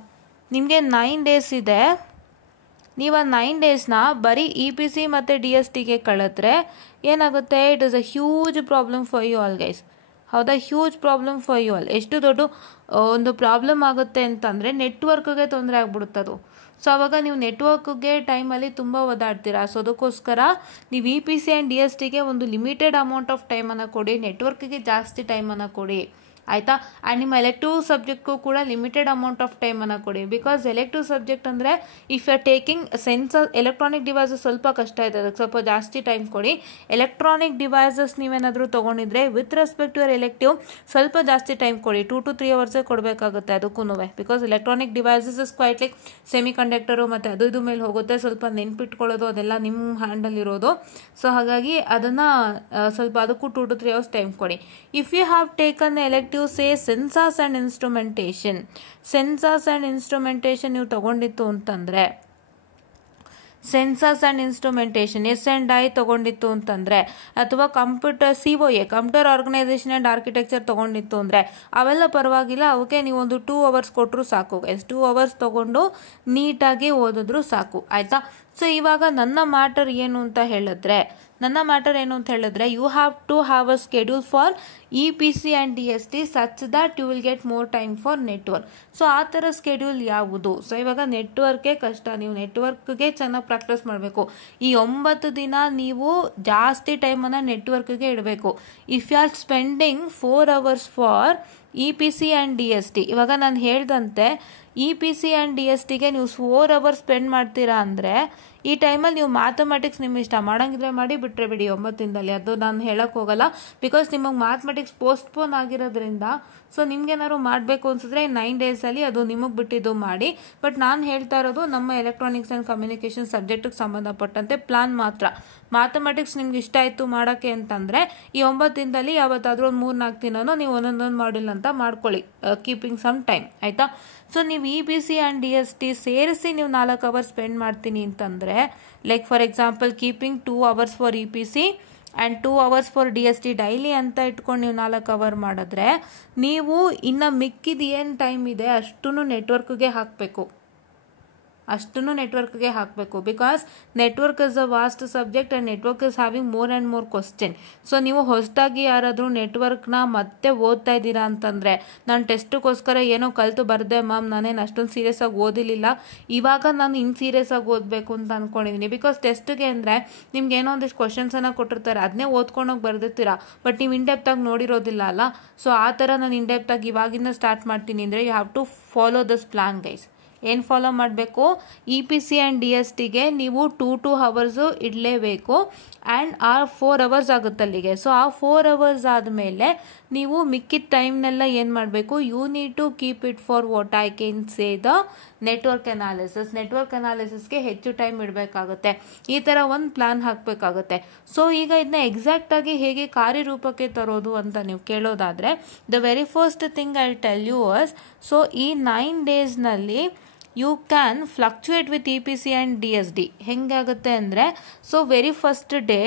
ನಿಮಗೆ 9 days ಇದೆ. ನೀವು ಆ 9 daysನ ಬರೀ EPC ಮತ್ತು DSTಗೆ ಕಳೆದ್ರೆ ಏನಾಗುತ್ತೆ, it is a huge problem for you all guys, ಹೌದಾ? Huge problem for you all. ಎಷ್ಟು ದೊಡ್ಡ ಒಂದು ಪ್ರಾಬ್ಲಮ್ ಆಗುತ್ತೆ ಅಂತಂದರೆ ನೆಟ್ವರ್ಕ್ಗೆ ತೊಂದರೆ ಆಗ್ಬಿಡುತ್ತದು. ಸೊ ಆವಾಗ ನೀವು ನೆಟ್ವರ್ಕ್ಗೆ ಟೈಮಲ್ಲಿ ತುಂಬ ಓದಾಡ್ತೀರಾ. ಸೊ ಅದಕ್ಕೋಸ್ಕರ ನೀವು EPC ಆ್ಯಂಡ್ DSTಗೆ ಒಂದು ಲಿಮಿಟೆಡ್ ಅಮೌಂಟ್ ಆಫ್ ಟೈಮನ್ನು ಕೊಡಿ, ನೆಟ್ವರ್ಕಿಗೆ ಜಾಸ್ತಿ ಟೈಮನ್ನು ಕೊಡಿ, ಆಯಿತಾ. ಆ್ಯಂಡ್ ನಿಮ್ಮ ಎಲೆಕ್ಟಿವ್ ಸಬ್ಜೆಕ್ಟ್ಗೂ ಕೂಡ ಲಿಮಿಟೆಡ್ ಅಮೌಂಟ್ ಆಫ್ ಟೈಮನ್ನು ಕೊಡಿ. ಬಿಕಾಸ್ ಎಲೆಕ್ಟಿವ್ ಸಬ್ಜೆಕ್ಟ್ ಅಂದರೆ if you are taking electronic devices ಸ್ವಲ್ಪ ಕಷ್ಟ ಇದೆ, ಅದಕ್ಕೆ ಸ್ವಲ್ಪ ಜಾಸ್ತಿ ಟೈಮ್ ಕೊಡಿ. ಎಲೆಕ್ಟ್ರಾನಿಕ್ ಡಿವೈಸಸ್ ನೀವೇನಾದರೂ ತೊಗೊಂಡಿದ್ರೆ with respect to your elective ಸ್ವಲ್ಪ ಜಾಸ್ತಿ ಟೈಮ್ ಕೊಡಿ. 2 to 3 hours ಕೊಡಬೇಕಾಗುತ್ತೆ ಅದಕ್ಕೂ. Because electronic devices is quite like semiconductor ಮತ್ತು ಅದು ಇದು ಮೇಲೆ ಹೋಗುತ್ತೆ, ಸ್ವಲ್ಪ ನೆನ್ಪಿಟ್ಕೊಳ್ಳೋದು ಅದೆಲ್ಲ ನಿಮ್ಮ ಹ್ಯಾಂಡಲ್ಲಿರೋದು. ಸೊ ಹಾಗಾಗಿ ಅದನ್ನು ಸ್ವಲ್ಪ ಅದಕ್ಕೂ 2 to 3 hours ಟೈಮ್ ಕೊಡಿ. If you have taken elective say sensors and instrumentation, sensors and instrumentation ನೀವು ತೊಗೊಂಡಿತ್ತು ಅಂತಂದರೆ, ಸೆನ್ಸಾರ್ಸ್ ಆ್ಯಂಡ್ ಇನ್ಸ್ಟ್ರುಮೆಂಟೇಷನ್ S&I ತೊಗೊಂಡಿತ್ತು ಅಂತಂದರೆ, ಅಥವಾ computer COA computer organization and architecture ತೊಗೊಂಡಿತ್ತು ಅಂದರೆ ಅವೆಲ್ಲ ಪರವಾಗಿಲ್ಲ. ಅವಕ್ಕೆ ನೀವು ಒಂದು 2 hours ಕೊಟ್ಟರು ಸಾಕು. 2 hours ತೊಗೊಂಡು ನೀಟಾಗಿ ಓದಿದ್ರು ಸಾಕು, ಆಯಿತಾ. ಸೊ ಇವಾಗ ನನ್ನ ಮ್ಯಾಟರ್ ಏನು ಅಂತ ಹೇಳಿದ್ರೆ you have to have a schedule for EPC and DST such that you will get more time for network. So ಆ ಥರ ಸ್ಕೆಡ್ಯೂಲ್ ಯಾವುದು? ಸೊ ಇವಾಗ ನೆಟ್ವರ್ಕೇ ಕಷ್ಟ, ನೀವು ನೆಟ್ವರ್ಕ್ಗೆ ಚೆನ್ನಾಗಿ ಪ್ರಾಕ್ಟೀಸ್ ಮಾಡಬೇಕು. ಈ 9 ದಿನ ನೀವು ಜಾಸ್ತಿ ಟೈಮನ್ನು ನೆಟ್ವರ್ಕ್ಗೆ ಇಡಬೇಕು. If you are spending 4 hours for EPC and DST, ಇವಾಗ ನಾನು ಹೇಳ್ದಂತೆ EPC ಆ್ಯಂಡ್ DSTಗೆ ನೀವು 4 hours ಸ್ಪೆಂಡ್ ಮಾಡ್ತೀರಾ ಅಂದರೆ ಈ ಟೈಮಲ್ಲಿ ನೀವು ಮ್ಯಾಥಮೆಟಿಕ್ಸ್ ನಿಮ್ಮ ಇಷ್ಟ, ಮಾಡೋಂಗಿದ್ರೆ ಮಾಡಿ, ಬಿಟ್ಟರೆ ಬಿಡಿ 9 ದಿನದಲ್ಲಿ. ಅದು ನಾನು ಹೇಳೋಕ್ಕೆ ಹೋಗಲ್ಲ, ಬಿಕಾಸ್ ನಿಮಗೆ ಮ್ಯಾಥಮೆಟಿಕ್ಸ್ ಪೋಸ್ಟ್ಪೋನ್ ಆಗಿರೋದ್ರಿಂದ. ಸೊ ನಿಮ್ಗೇನಾದ್ರು ಮಾಡಬೇಕು ಅನ್ಸಿದ್ರೆ 9 daysಲ್ಲಿ ಅದು ನಿಮಗೆ ಬಿಟ್ಟಿದ್ದು ಮಾಡಿ. ಬಟ್ ನಾನು ಹೇಳ್ತಾ ಇರೋದು ನಮ್ಮ ಎಲೆಕ್ಟ್ರಾನಿಕ್ಸ್ ಆ್ಯಂಡ್ ಕಮ್ಯುನಿಕೇಷನ್ ಸಬ್ಜೆಕ್ಟಿಗೆ ಸಂಬಂಧಪಟ್ಟಂತೆ ಪ್ಲಾನ್ ಮಾತ್ರ. ಮ್ಯಾಥಮೆಟಿಕ್ಸ್ ನಿಮ್ಗೆ ಇಷ್ಟ ಆಯಿತು ಮಾಡೋಕ್ಕೆ ಅಂತಂದರೆ ಈ 9 ದಿನದಲ್ಲಿ ಯಾವತ್ತಾದರೂ ಒಂದು 3-4 ದಿನನೂ ನೀವು ಒಂದೊಂದೊಂದು ಮಾಡಿಲ್ಲ ಅಂತ ಮಾಡ್ಕೊಳ್ಳಿ, ಕೀಪಿಂಗ್ ಸಮ್ ಟೈಮ್, ಆಯಿತಾ. ಸೊ ನೀವು EPC ಆ್ಯಂಡ್ DST ಸೇರಿಸಿ ನೀವು 4 hours ಸ್ಪೆಂಡ್ ಮಾಡ್ತೀನಿ ಅಂತಂದರೆ, like for example keeping 2 hours for EPC and 2 hours for DST daily ಅಂತ ಇಟ್ಕೊಂಡು ನೀವು 4 hour ಮಾಡಿದ್ರೆ ನೀವು ಇನ್ನು ಮಿಕ್ಕಿದ ಏನು ಟೈಮ್ ಇದೆ ಅಷ್ಟೂ ನೆಟ್ವರ್ಕ್ಗೆ ಹಾಕಬೇಕು. Because network is a vast subject and network is having more and more question. So ನೀವು ಹೊಸದಾಗಿ ಯಾರಾದರೂ ನೆಟ್ವರ್ಕ್ನ ಮತ್ತೆ ಓದ್ತಾ ಇದ್ದೀರಾ ಅಂತಂದರೆ, ನಾನು ಟೆಸ್ಟಿಗೋಸ್ಕರ ಏನೋ ಕಲಿತು ಬರದೆ ಮ್ಯಾಮ್, ನಾನೇನು ಅಷ್ಟೊಂದು ಸೀರಿಯಸ್ ಆಗಿ ಓದಿಲಿಲ್ಲ, ಇವಾಗ ನಾನು ಇನ್ನು ಸೀರಿಯಸ್ ಆಗಿ ಓದಬೇಕು ಅಂತ ಅಂದ್ಕೊಂಡಿದ್ದೀನಿ. ಬಿಕಾಸ್ ಟೆಸ್ಟ್ಗೆ ಅಂದರೆ ನಿಮ್ಗೆ ಏನೋ ಒಂದಿಷ್ಟು ಕ್ವಶನ್ಸನ್ನು ಕೊಟ್ಟಿರ್ತಾರೆ, ಅದನ್ನೇ ಓದ್ಕೊಂಡೋಗಿ ಬರೆದಿರ್ತೀರಾ, ಬಟ್ ನೀವು ಇಂಡೆಪ್ತಾಗಿ ನೋಡಿರೋದಿಲ್ಲ ಅಲ್ಲ. ಸೊ ಆ ಥರ ನಾನು ಇಂಡೆಪ್ತಾಗಿ ಇವಾಗಿಂದ ಸ್ಟಾರ್ಟ್ ಮಾಡ್ತೀನಿ ಅಂದರೆ you have to follow this plan guys. ಏನು ಫಾಲೋ ಮಾಡಬೇಕು? EPC ಆ್ಯಂಡ್ DSTಗೆ ನೀವು 2 hours ಇಡಲೇಬೇಕು. ಆ್ಯಂಡ್ ಆ 4 hours ಆಗುತ್ತೆ ಅಲ್ಲಿಗೆ. ಸೊ ಆ 4 hours ಆದಮೇಲೆ ನೀವು ಮಿಕ್ಕಿದ ಟೈಮ್ನೆಲ್ಲ ಏನು ಮಾಡಬೇಕು? You need to keep it for what I can say the network ಅನಾಲಿಸಿಸ್ಗೆ ಹೆಚ್ಚು ಟೈಮ್ ಇಡಬೇಕಾಗುತ್ತೆ. ಈ ಥರ ಒಂದು ಪ್ಲಾನ್ ಹಾಕಬೇಕಾಗುತ್ತೆ. ಸೊ ಈಗ ಇದನ್ನ ಎಕ್ಸಾಕ್ಟಾಗಿ ಹೇಗೆ ಕಾರ್ಯರೂಪಕ್ಕೆ ತರೋದು ಅಂತ ನೀವು ಕೇಳೋದಾದರೆ, the very first thing I tell you was, so ಈ 9 daysನಲ್ಲಿ you can fluctuate with EPC and DST. ಹೆಂಗಾಗುತ್ತೆ ಅಂದರೆ, ಸೊ ವೆರಿ ಫಸ್ಟ್ ಡೇ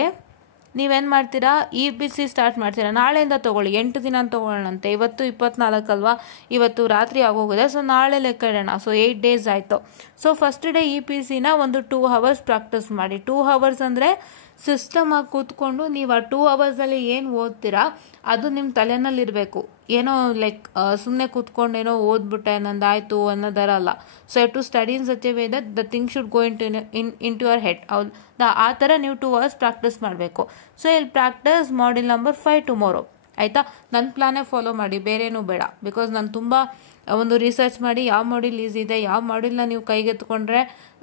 ನೀವೇನು ಮಾಡ್ತೀರಾ? EPC ಸ್ಟಾರ್ಟ್ ಮಾಡ್ತೀರಾ, ನಾಳೆಯಿಂದ ತೊಗೊಳ್ಳಿ, 8 ದಿನ ತೊಗೊಳ್ಳೋಣಂತೆ. ಇವತ್ತು 24 ಅಲ್ವಾ, ಇವತ್ತು ರಾತ್ರಿ ಆಗೋಗಿದೆ. ಸೊ ನಾಳೆ ಲೆಕ್ಕ ಇಡೋಣ. ಸೊ 8 days ಆಯಿತು. ಸೊ ಫಸ್ಟ್ ಡೇ EPCನ ಒಂದು 2 hours ಪ್ರಾಕ್ಟೀಸ್ ಮಾಡಿ. 2 hours ಅಂದರೆ ಸಿಸ್ಟಮ್ ಆಗಿ ಕೂತ್ಕೊಂಡು ನೀವು ಆ 2 hours ಏನು ಓದ್ತೀರಾ ಅದು ನಿಮ್ಮ ತಲೆನಲ್ಲಿರಬೇಕು. ಏನೋ ಲೈಕ್ ಸುಮ್ಮನೆ ಕೂತ್ಕೊಂಡೇನೋ ಓದ್ಬಿಟ್ಟೆ ನಂದಾಯಿತು ಅನ್ನೋದರಲ್ಲ. So you to study in such a way that the thing should go into your head. ಆ ಥರ ನೀವು 2 hours ಪ್ರಾಕ್ಟೀಸ್ ಮಾಡಬೇಕು. ಸೊ ಇಲ್ಲಿ ಪ್ರಾಕ್ಟೀಸ್ ಮಾಡ್ಯೂಲ್ ನಂಬರ್ 5 ಟುಮಾರೋ, ಆಯಿತಾ. ನನ್ನ ಪ್ಲಾನೇ ಫಾಲೋ ಮಾಡಿ, ಬೇರೇನೂ ಬೇಡ. ಬಿಕಾಸ್ ನಾನು ತುಂಬ ಒಂದು ರಿಸರ್ಚ್ ಮಾಡಿ ಯಾವ ಮಾಡ್ಯೂಲ್ ಈಸಿ ಇದೆ, ಯಾವ ಮಾಡ್ಯೂಲ್ನ ನೀವು ಕೈಗೆತ್ಕೊಂಡ್ರೆ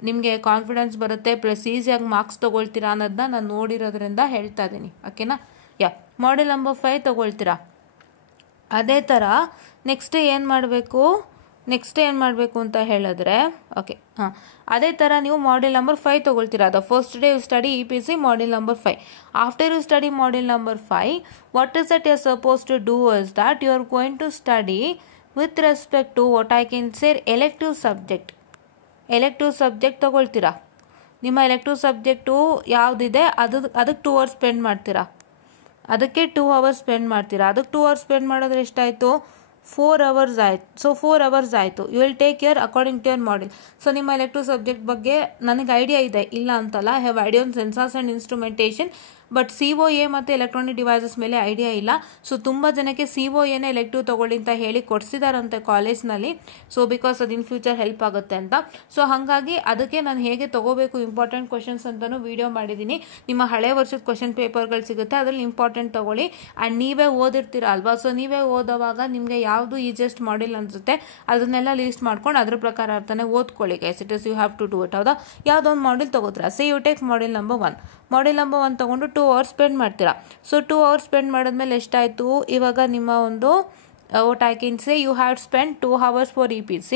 ನಿಮಗೆ ಕಾನ್ಫಿಡೆನ್ಸ್ ಬರುತ್ತೆ, ಪ್ಲಸ್ ಈಸಿಯಾಗಿ ಮಾರ್ಕ್ಸ್ ತೊಗೊಳ್ತೀರಾ ಅನ್ನೋದನ್ನ ನಾನು ನೋಡಿರೋದ್ರಿಂದ ಹೇಳ್ತಾ ಇದ್ದೀನಿ, ಓಕೆನಾ. Module number 5 ತೊಗೊಳ್ತೀರಾ. ಅದೇ ಥರ ನೆಕ್ಸ್ಟ್ ಏನು ಮಾಡಬೇಕು ಅಂತ ಹೇಳಿದ್ರೆ, ಓಕೆ ಅದೇ ಥರ ನೀವು ಮಾಡ್ಯೂಲ್ ನಂಬರ್ 5 ತೊಗೊಳ್ತೀರಾ. The first day you study EPC module number 5. After you study module number 5, what is that you are suppose to do is that you are going to study with respect to what I can say elective subject ತೊಗೊಳ್ತೀರಾ. ನಿಮ್ಮ elective subject ಯಾವುದಿದೆ ಅದಕ್ಕೆ 2 hours spend ಮಾಡ್ತೀರಾ. ಅದಕ್ಕೆ 2 hours spend ಮಾಡ್ತೀರಾ. ಅದಕ್ಕೆ 2 hours spend ಮಾಡಿದ್ರೆ ಎಷ್ಟಾಯಿತು? 4 hours ಆಯಿತು. ಸೊ 4 hours ಆಯಿತು. You will take care according to your module. So ನಿಮ್ಮ ಎಲೆಕ್ಟಿವ್ ಸಬ್ಜೆಕ್ಟ್ ಬಗ್ಗೆ ನನಗೆ ಐಡಿಯಾ ಇದೆ, ಇಲ್ಲ ಅಂತಲ್ಲ. Have idea on sensors and instrumentation but COA ಮತ್ತು ಎಲೆಕ್ಟ್ರಾನಿಕ್ ಡಿವೈಸಸ್ ಮೇಲೆ ಐಡಿಯಾ ಇಲ್ಲ. ಸೊ ತುಂಬ ಜನಕ್ಕೆ COAನೇ ಎಲೆಕ್ಟಿವ್ ತಗೊಳ್ಳಿ ಅಂತ ಹೇಳಿ ಕೊಡಿಸಿದಾರಂತೆ ಕಾಲೇಜ್ನಲ್ಲಿ. ಸೊ ಬಿಕಾಸ್ ಅದು ಇನ್ ಫ್ಯೂಚರ್ ಹೆಲ್ಪ್ ಆಗುತ್ತೆ ಅಂತ. ಸೊ ಹಾಗಾಗಿ ಅದಕ್ಕೆ ನಾನು ಹೇಗೆ ತಗೋಬೇಕು ಇಂಪಾರ್ಟೆಂಟ್ ಕ್ವಶನ್ಸ್ ಅಂತಲೂ ವಿಡಿಯೋ ಮಾಡಿದ್ದೀನಿ. ನಿಮ್ಮ ಹಳೆ ವರ್ಷದ ಕ್ವಶನ್ ಪೇಪರ್ಗಳು ಸಿಗುತ್ತೆ, ಅದರಲ್ಲಿ ಇಂಪಾರ್ಟೆಂಟ್ ತಗೊಳ್ಳಿ. ಆ್ಯಂಡ್ ನೀವೇ ಓದಿರ್ತೀರ ಅಲ್ವಾ, ಸೊ ನೀವೇ ಓದೋವಾಗ ನಿಮಗೆ ಯಾವುದು ಈಸಿಯೆಸ್ಟ್ ಮಾಡಿಲ್ ಅನಿಸುತ್ತೆ ಅದನ್ನೆಲ್ಲ ಲೀಸ್ಟ್ ಮಾಡ್ಕೊಂಡು ಅದ್ರ ಪ್ರಕಾರ ಅರ್ಥನೇ ಓದ್ಕೊಳ್ಳಿ guys. It is you have to do it. ಹೌದಾ, ಯಾವುದೊಂದು ಮಾಡಿಲ್ ತಗೋತೀರಾ, say you take module number 1. Module number 1 ತಗೊಂಡು 2 hours ಸ್ಪೆಂಡ್ ಮಾಡ್ತೀರಾ. ಸೊ 2 hours ಸ್ಪೆಂಡ್ ಮಾಡಿದ್ಮೇಲೆ ಎಷ್ಟಾಯಿತು, ಇವಾಗ ನಿಮ್ಮ ಒಂದು what I can say you had spent 2 hours for EPC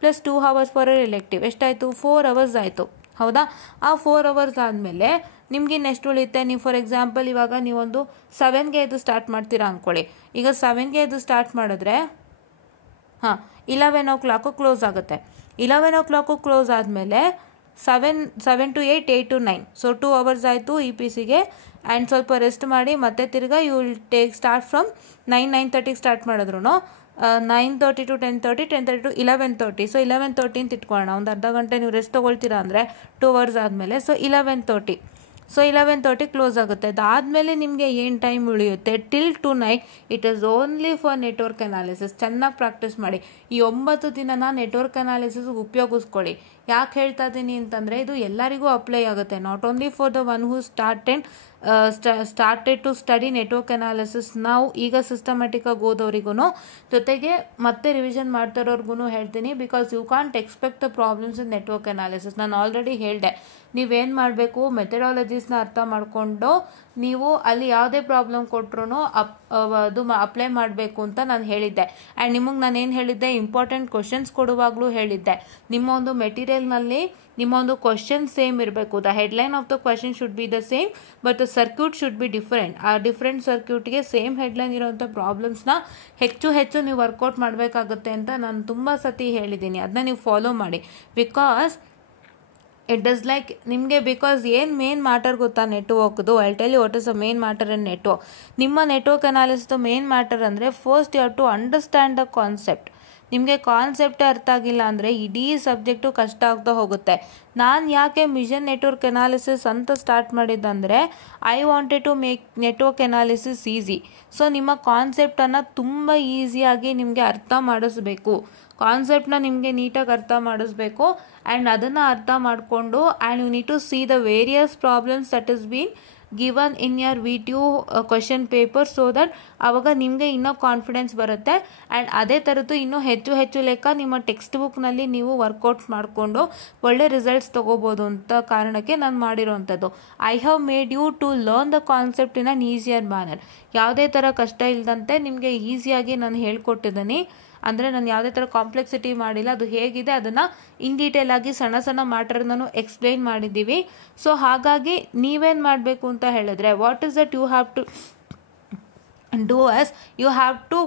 plus 2 hours for a elective. ಎಷ್ಟಾಯಿತು, 4 hours ಆಯಿತು. ಹೌದಾ, ಆ 4 hours ಆದಮೇಲೆ ನಿಮಗೆ ನೆಕ್ಸ್ಟ್ ಉಳಿಯುತ್ತೆ. ನೀವು ಫಾರ್ ಎಕ್ಸಾಂಪಲ್ ಇವಾಗ ನೀವೊಂದು 7ಗೆ ಇದು ಸ್ಟಾರ್ಟ್ ಮಾಡ್ತೀರಾ ಅಂದ್ಕೊಳ್ಳಿ. ಈಗ 7ಗೆ ಇದು ಸ್ಟಾರ್ಟ್ ಮಾಡಿದ್ರೆ 11 o'clock ಕ್ಲೋಸ್ ಆಗುತ್ತೆ. 11 o'clock ಕ್ಲೋಸ್ ಆದಮೇಲೆ 7 to 8, 8 to 9. ಸೊ 2 hours ಆಯಿತು EPCಗೆ. ಆ್ಯಂಡ್ ಸ್ವಲ್ಪ ರೆಸ್ಟ್ ಮಾಡಿ ಮತ್ತೆ ತಿರ್ಗಾ you will take start from 9:30 start ಮಾಡಿದ್ರು 9:30 to 10:30, 10:30 to 11:30. ಸೊ 11:30 ಅಂತ ಇಟ್ಕೊಳ್ಳೋಣ. ಒಂದು ಅರ್ಧ ಗಂಟೆ ನೀವು ರೆಸ್ಟ್ ತೊಗೊಳ್ತೀರಾ ಅಂದರೆ 2 hours ಆದಮೇಲೆ. ಸೊ 11:30. ಸೊ 11:30 ಕ್ಲೋಸ್ ಆಗುತ್ತೆ. ಅದಾದಮೇಲೆ ನಿಮಗೆ ಏನು ಟೈಮ್ ಉಳಿಯುತ್ತೆ till tonight, it is only for network analysis. ಚೆನ್ನಾಗಿ ಪ್ರಾಕ್ಟೀಸ್ ಮಾಡಿ. ಈ 9 ದಿನನ ನೆಟ್ವರ್ಕ್ ಅನಾಲಿಸಿಸ್ ಉಪಯೋಗಿಸ್ಕೊಳ್ಳಿ. ಯಾಕೆ ಹೇಳ್ತಾ ಇದ್ದೀನಿ ಅಂತಂದರೆ ಇದು ಎಲ್ಲರಿಗೂ ಅಪ್ಲೈ ಆಗುತ್ತೆ, not only for the one who started to study network analysis. ನಾವು ಈಗ ಸಿಸ್ಟಮ್ಯಾಟಿಕ್ಕಾಗಿ ಓದೋರಿಗೂ ಜೊತೆಗೆ ಮತ್ತೆ ರಿವಿಷನ್ ಮಾಡ್ತಿರೋರ್ಗು ಹೇಳ್ತೀನಿ. Because you can't expect the problems in network analysis. ನಾನು ಆಲ್ರೆಡಿ ಹೇಳಿದೆ, ನೀವೇನು ಮಾಡಬೇಕು, ಮೆಥಡಾಲಜೀಸ್ನ ಅರ್ಥ ಮಾಡಿಕೊಂಡು ನೀವು ಅಲ್ಲಿ ಯಾವುದೇ ಪ್ರಾಬ್ಲಮ್ ಕೊಟ್ಟರು ಅದು ಅಪ್ಲೈ ಮಾಡಬೇಕು ಅಂತ ನಾನು ಹೇಳಿದ್ದೆ. ಆ್ಯಂಡ್ ನಿಮಗೆ ನಾನು ಏನು ಹೇಳಿದ್ದೆ, ಇಂಪಾರ್ಟೆಂಟ್ ಕ್ವಶನ್ಸ್ ಕೊಡುವಾಗಲೂ ಹೇಳಿದ್ದೆ, ನಿಮ್ಮ ಒಂದು ಮೆಟೀರಿಯಲ್ನಲ್ಲಿ ನಿಮ್ಮ ಒಂದು ಕ್ವಶನ್ ಸೇಮ್ ಇರಬೇಕು. The headline of the question should be the same but the circuit should be different. ಆ ಡಿಫ್ರೆಂಟ್ ಸರ್ಕ್ಯೂಟ್ಗೆ ಸೇಮ್ ಹೆಡ್ಲೈನ್ ಇರೋವಂಥ ಪ್ರಾಬ್ಲಮ್ಸ್ನ ಹೆಚ್ಚು ನೀವು ವರ್ಕೌಟ್ ಮಾಡಬೇಕಾಗುತ್ತೆ ಅಂತ ನಾನು ತುಂಬ ಸತಿ ಹೇಳಿದ್ದೀನಿ. ಅದನ್ನ ನೀವು ಫಾಲೋ ಮಾಡಿ. ಬಿಕಾಸ್ ಇಟ್ ಡಸ್ ಲೈಕ್ ನಿಮಗೆ, ಬಿಕಾಸ್ ಏನು ಮೇನ್ ಮ್ಯಾಟರ್ ಗೊತ್ತಾ ನೆಟ್ವರ್ಕ್ದು, I tell you what is the main matter in network. ನಿಮ್ಮ ನೆಟ್ವರ್ಕ್ ಅನಾಲಿಸಿಸ್ದು ಮೇನ್ ಮ್ಯಾಟರ್ ಅಂದರೆ first you have to understand the concept. ನಿಮಗೆ ಕಾನ್ಸೆಪ್ಟೇ ಅರ್ಥ ಆಗಿಲ್ಲ ಅಂದರೆ ಇಡೀ ಸಬ್ಜೆಕ್ಟು ಕಷ್ಟ ಆಗ್ತಾ ಹೋಗುತ್ತೆ. ನಾನು ಯಾಕೆ ಮಿಷನ್ ನೆಟ್ವರ್ಕ್ ಅನಾಲಿಸಿಸ್ ಅಂತ ಸ್ಟಾರ್ಟ್ ಮಾಡಿದ್ದಂದರೆ I wanted to make network analysis easy. So ನಿಮ್ಮ ಕಾನ್ಸೆಪ್ಟನ್ನು ತುಂಬ ಈಸಿಯಾಗಿ ನಿಮಗೆ ಅರ್ಥ ಮಾಡಿಸ್ಬೇಕು. ಕಾನ್ಸೆಪ್ಟನ್ನ ನಿಮಗೆ ನೀಟಾಗಿ ಅರ್ಥ ಮಾಡಿಸ್ಬೇಕು. ಆ್ಯಂಡ್ ಅದನ್ನು ಅರ್ಥ ಮಾಡಿಕೊಂಡು and you need to see the various problems that is been given in your VTU question paper. So that ಆವಾಗ ನಿಮಗೆ ಇನ್ನೂ ಕಾನ್ಫಿಡೆನ್ಸ್ ಬರುತ್ತೆ. ಆ್ಯಂಡ್ ಅದೇ ಥರದ್ದು ಇನ್ನೂ ಹೆಚ್ಚು ಲೆಕ್ಕ ನಿಮ್ಮ ಟೆಕ್ಸ್ಟ್ ಬುಕ್ನಲ್ಲಿ ನೀವು ವರ್ಕೌಟ್ ಮಾಡಿಕೊಂಡು ಒಳ್ಳೆ ರಿಸಲ್ಟ್ಸ್ ತೊಗೋಬೋದು ಅಂತ ಕಾರಣಕ್ಕೆ ನಾನು ಮಾಡಿರೋವಂಥದ್ದು. I have made you to learn the concept in an easier manner. ಯಾವುದೇ ಥರ ಕಷ್ಟ ಇಲ್ಲದಂತೆ ನಿಮಗೆ ಈಸಿಯಾಗಿ ನಾನು ಹೇಳ್ಕೊಟ್ಟಿದ್ದೀನಿ. ಅಂದರೆ ನಾನು ಯಾವುದೇ ಥರ ಕಾಂಪ್ಲೆಕ್ಸಿಟಿ ಮಾಡಿಲ್ಲ. ಅದು ಹೇಗಿದೆ ಅದನ್ನು ಇನ್ ಡೀಟೇಲ್ ಆಗಿ ಸಣ್ಣ ಮ್ಯಾಟರ್ನೂ ಎಕ್ಸ್ಪ್ಲೈನ್ ಮಾಡಿದ್ದೀವಿ. ಸೊ ಹಾಗಾಗಿ ನೀವೇನು ಮಾಡಬೇಕು ಅಂತ ಹೇಳಿದ್ರೆ, what is that you have to do as you have to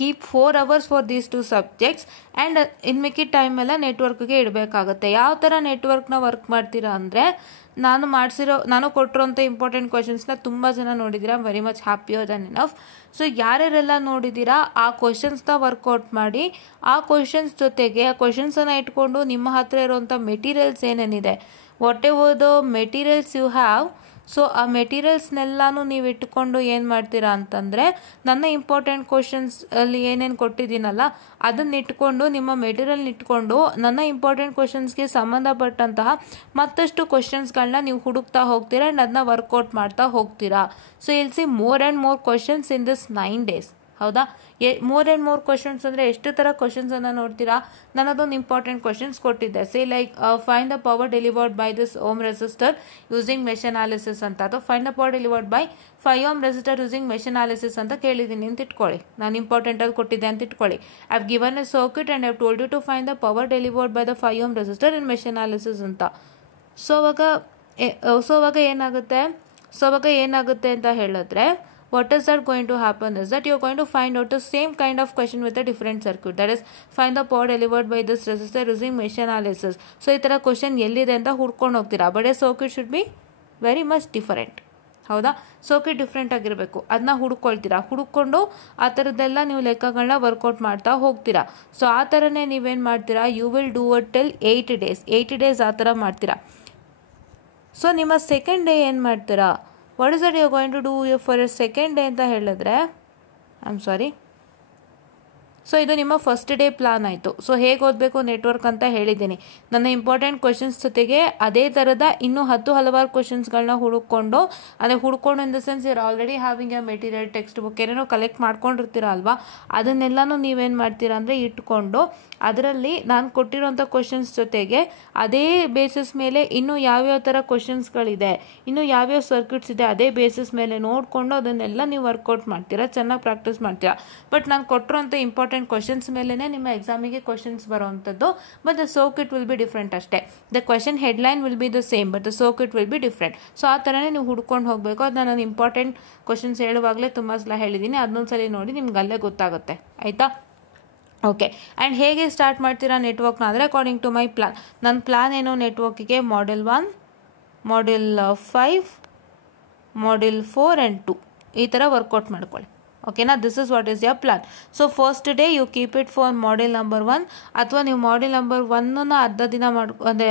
keep 4 hours for these 2 subjects and in ಮಿಕ್ಕಿದ ಟೈಮೆಲ್ಲ ನೆಟ್ವರ್ಕ್ಗೆ ಇಡಬೇಕಾಗುತ್ತೆ. ಯಾವ ಥರ ನೆಟ್ವರ್ಕ್ನ ವರ್ಕ್ ಮಾಡ್ತೀರಾ ಅಂದರೆ, ನಾನು ಕೊಟ್ಟಿರೋಂಥ ಇಂಪಾರ್ಟೆಂಟ್ ಕ್ವಶನ್ಸ್ನ ತುಂಬ ಜನ ನೋಡಿದ್ದೀರಾ. Very much happier than enough. So ಯಾರ್ಯಾರೆಲ್ಲ ನೋಡಿದ್ದೀರಾ ಆ ಕ್ವಶನ್ಸ್ನ ವರ್ಕೌಟ್ ಮಾಡಿ, ಆ ಕ್ವಶನ್ಸ್ ಜೊತೆಗೆ ಆ ಕ್ವಶನ್ಸನ್ನು ಇಟ್ಕೊಂಡು ನಿಮ್ಮ ಹತ್ರ ಇರೋವಂಥ ಮೆಟೀರಿಯಲ್ಸ್ ಏನೇನಿದೆ, whatever the materials you have, so ಆ ಮೆಟೀರಿಯಲ್ಸ್ನೆಲ್ಲನೂ ನೀವು ಇಟ್ಕೊಂಡು ಏನು ಮಾಡ್ತೀರಾ ಅಂತಂದರೆ, ನನ್ನ ಇಂಪಾರ್ಟೆಂಟ್ ಕ್ವಶನ್ಸ್ ಅಲ್ಲಿ ಏನೇನು ಕೊಟ್ಟಿದ್ದೀನಲ್ಲ ಅದನ್ನ ಇಟ್ಕೊಂಡು, ನಿಮ್ಮ ಮೆಟೀರಿಯಲ್ನ ಇಟ್ಕೊಂಡು ನನ್ನ ಇಂಪಾರ್ಟೆಂಟ್ ಕ್ವಶನ್ಸ್ಗೆ ಸಂಬಂಧಪಟ್ಟಂತಹ ಮತ್ತಷ್ಟು ಕ್ವಶನ್ಸ್ಗಳನ್ನ ನೀವು ಹುಡುಕ್ತಾ ಹೋಗ್ತೀರಾ ಆ್ಯಂಡ್ ಅದನ್ನ ವರ್ಕೌಟ್ ಮಾಡ್ತಾ ಹೋಗ್ತೀರಾ. ಸೊ ಇಲ್ C more and more questions in this 9 days. ಹೌದಾ, ಮೋರ್ ಆ್ಯಂಡ್ ಮೋರ್ ಕ್ವಶನ್ಸ್ ಅಂದರೆ ಎಷ್ಟು ಥರ ಕ್ವಶನ್ಸನ್ನು ನೋಡ್ತೀರಾ. ನಾನು ಅದೊಂದು ಇಂಪಾರ್ಟೆಂಟ್ ಕ್ವಶನ್ಸ್ ಕೊಟ್ಟಿದ್ದೆ. Say like find the power delivered by this ohm resistor using mesh analysis ಅಂತ, ಅಥವಾ find the power delivered by 5 ohm resistor using mesh analysis ಅಂತ ಕೇಳಿದ್ದೀನಿ ಅಂತ ಇಟ್ಕೊಳ್ಳಿ. ನಾನು ಇಂಪಾರ್ಟೆಂಟ್ ಅದು ಕೊಟ್ಟಿದ್ದೆ ಅಂತ ಇಟ್ಕೊಳ್ಳಿ. I have given a circuit and I have told you to find the power delivered by the 5 ohm resistor in mesh analysis ಅಂತ. ಸೊ ಅವಾಗ ಏನಾಗುತ್ತೆ ಅಂತ ಹೇಳಿದ್ರೆ, what is that going to happen is that you're going to find out the same kind of question with a different circuit. That is, find the power delivered by this resistor using mesh analysis. So ಈ ಥರ question ಎಲ್ಲಿದೆ ಅಂತ ಹುಡ್ಕೊಂಡು ಹೋಗ್ತೀರಾ. But a circuit should be very much different. ಹೌದಾ, circuit different ಆಗಿರಬೇಕು. ಅದನ್ನ ಹುಡುಕೊಂಡು ಆ ಥರದ್ದೆಲ್ಲ ನೀವು ಲೆಕ್ಕಗಳನ್ನ ವರ್ಕೌಟ್ ಮಾಡ್ತಾ ಹೋಗ್ತೀರಾ. ಸೊ ಆ ಥರನೇ ನೀವೇನು ಮಾಡ್ತೀರಾ, you will do it till 8 days. 8 days ಆ ಥರ ಮಾಡ್ತೀರಾ. ಸೊ ನಿಮ್ಮ ಸೆಕೆಂಡ್ ಡೇ ಏನು ಮಾಡ್ತೀರಾ, what is that you are going to do for second day ಅಂತ ಹೇಳಿದ್ರೆ ಐ ಆಮ್ ಸಾರಿ. ಸೊ ಇದು ನಿಮ್ಮ ಫಸ್ಟ್ ಡೇ ಪ್ಲಾನ್ ಆಯಿತು. ಸೊ ಹೇಗೆ ಓದಬೇಕು ನೆಟ್ವರ್ಕ್ ಅಂತ ಹೇಳಿದ್ದೀನಿ. ನನ್ನ ಇಂಪಾರ್ಟೆಂಟ್ ಕ್ವಶನ್ಸ್ ಜೊತೆಗೆ ಅದೇ ಥರದ ಇನ್ನೂ ಹಲವಾರು ಕ್ವಶನ್ಸ್ಗಳನ್ನ ಹುಡುಕೊಂಡು, ಅಂದರೆ ಹುಡ್ಕೊಂಡು in the sense you're already having a material textbook ಏನೇನೋ ಕಲೆಕ್ಟ್ ಮಾಡ್ಕೊಂಡಿರ್ತೀರ ಅಲ್ವಾ, ಅದನ್ನೆಲ್ಲನೂ ನೀವೇನು ಮಾಡ್ತೀರಾ ಅಂದರೆ ಇಟ್ಕೊಂಡು ಅದರಲ್ಲಿ ನಾನು ಕೊಟ್ಟಿರೋಂಥ ಕ್ವಶನ್ಸ್ ಜೊತೆಗೆ ಅದೇ ಬೇಸಿಸ್ ಮೇಲೆ ಇನ್ನೂ ಯಾವ್ಯಾವ ಥರ ಕ್ವಶನ್ಸ್ಗಳಿದೆ, ಇನ್ನೂ ಯಾವ್ಯಾವ ಸರ್ಕ್ಯೂಟ್ಸ್ ಇದೆ, ಅದೇ ಬೇಸಿಸ್ ಮೇಲೆ ನೋಡಿಕೊಂಡು ಅದನ್ನೆಲ್ಲ ನೀವು ವರ್ಕೌಟ್ ಮಾಡ್ತೀರಾ, ಚೆನ್ನಾಗಿ ಪ್ರಾಕ್ಟೀಸ್ ಮಾಡ್ತೀರಾ. ಬಟ್ ನಾನು ಕೊಟ್ಟಿರೋಂಥ ಇಂಪಾರ್ಟೆಂಟ್ ಕ್ವಶನ್ಸ್ ಮೇಲೇ ನಿಮ್ಮ ಎಕ್ಸಾಮಿಗೆ ಕ್ವಶನ್ಸ್ ಬರೋವಂಥದ್ದು. But the circuit will be different ಅಷ್ಟೇ. The question headline will be the same but the circuit will be different. So ಆ ಥರನೇ ನೀವು ಹುಡ್ಕೊಂಡು ಹೋಗಬೇಕು. ಅದು ನಾನು ಇಂಪಾರ್ಟೆಂಟ್ ಕ್ವಶನ್ಸ್ ಹೇಳುವಾಗಲೇ ತುಂಬ ಸಲ ಹೇಳಿದ್ದೀನಿ. ಅದನ್ನೊಂದ್ಸಲಿ ನೋಡಿ ನಿಮ್ಗೆ ಅಲ್ಲೇ ಗೊತ್ತಾಗುತ್ತೆ, ಆಯಿತಾ? ಓಕೆ. ಆ್ಯಂಡ್ ಹೇಗೆ ಸ್ಟಾರ್ಟ್ ಮಾಡ್ತೀರಾ ನೆಟ್ವರ್ಕ್ನ ಅಂದರೆ ಅಕಾರ್ಡಿಂಗ್ ಟು ಮೈ ಪ್ಲಾನ್. ನನ್ನ ಪ್ಲಾನ್ ಏನು ನೆಟ್ವರ್ಕಿಗೆ ಮಾಡ್ಯೂಲ್ 1, ಮಾಡ್ಯೂಲ್ 5, ಮಾಡ್ಯೂಲ್ 4 ಆ್ಯಂಡ್ 2 ಈ ಥರ ವರ್ಕೌಟ್ ಮಾಡ್ಕೊಳ್ಳಿ. ಓಕೆನಾ? This is what is your plan. So first day you keep it for module number 1, ಅಥವಾ ನೀವು ಮಾಡ್ಯೂಲ್ ನಂಬರ್ 1ನ ಅರ್ಧ ದಿನ ಅಂದರೆ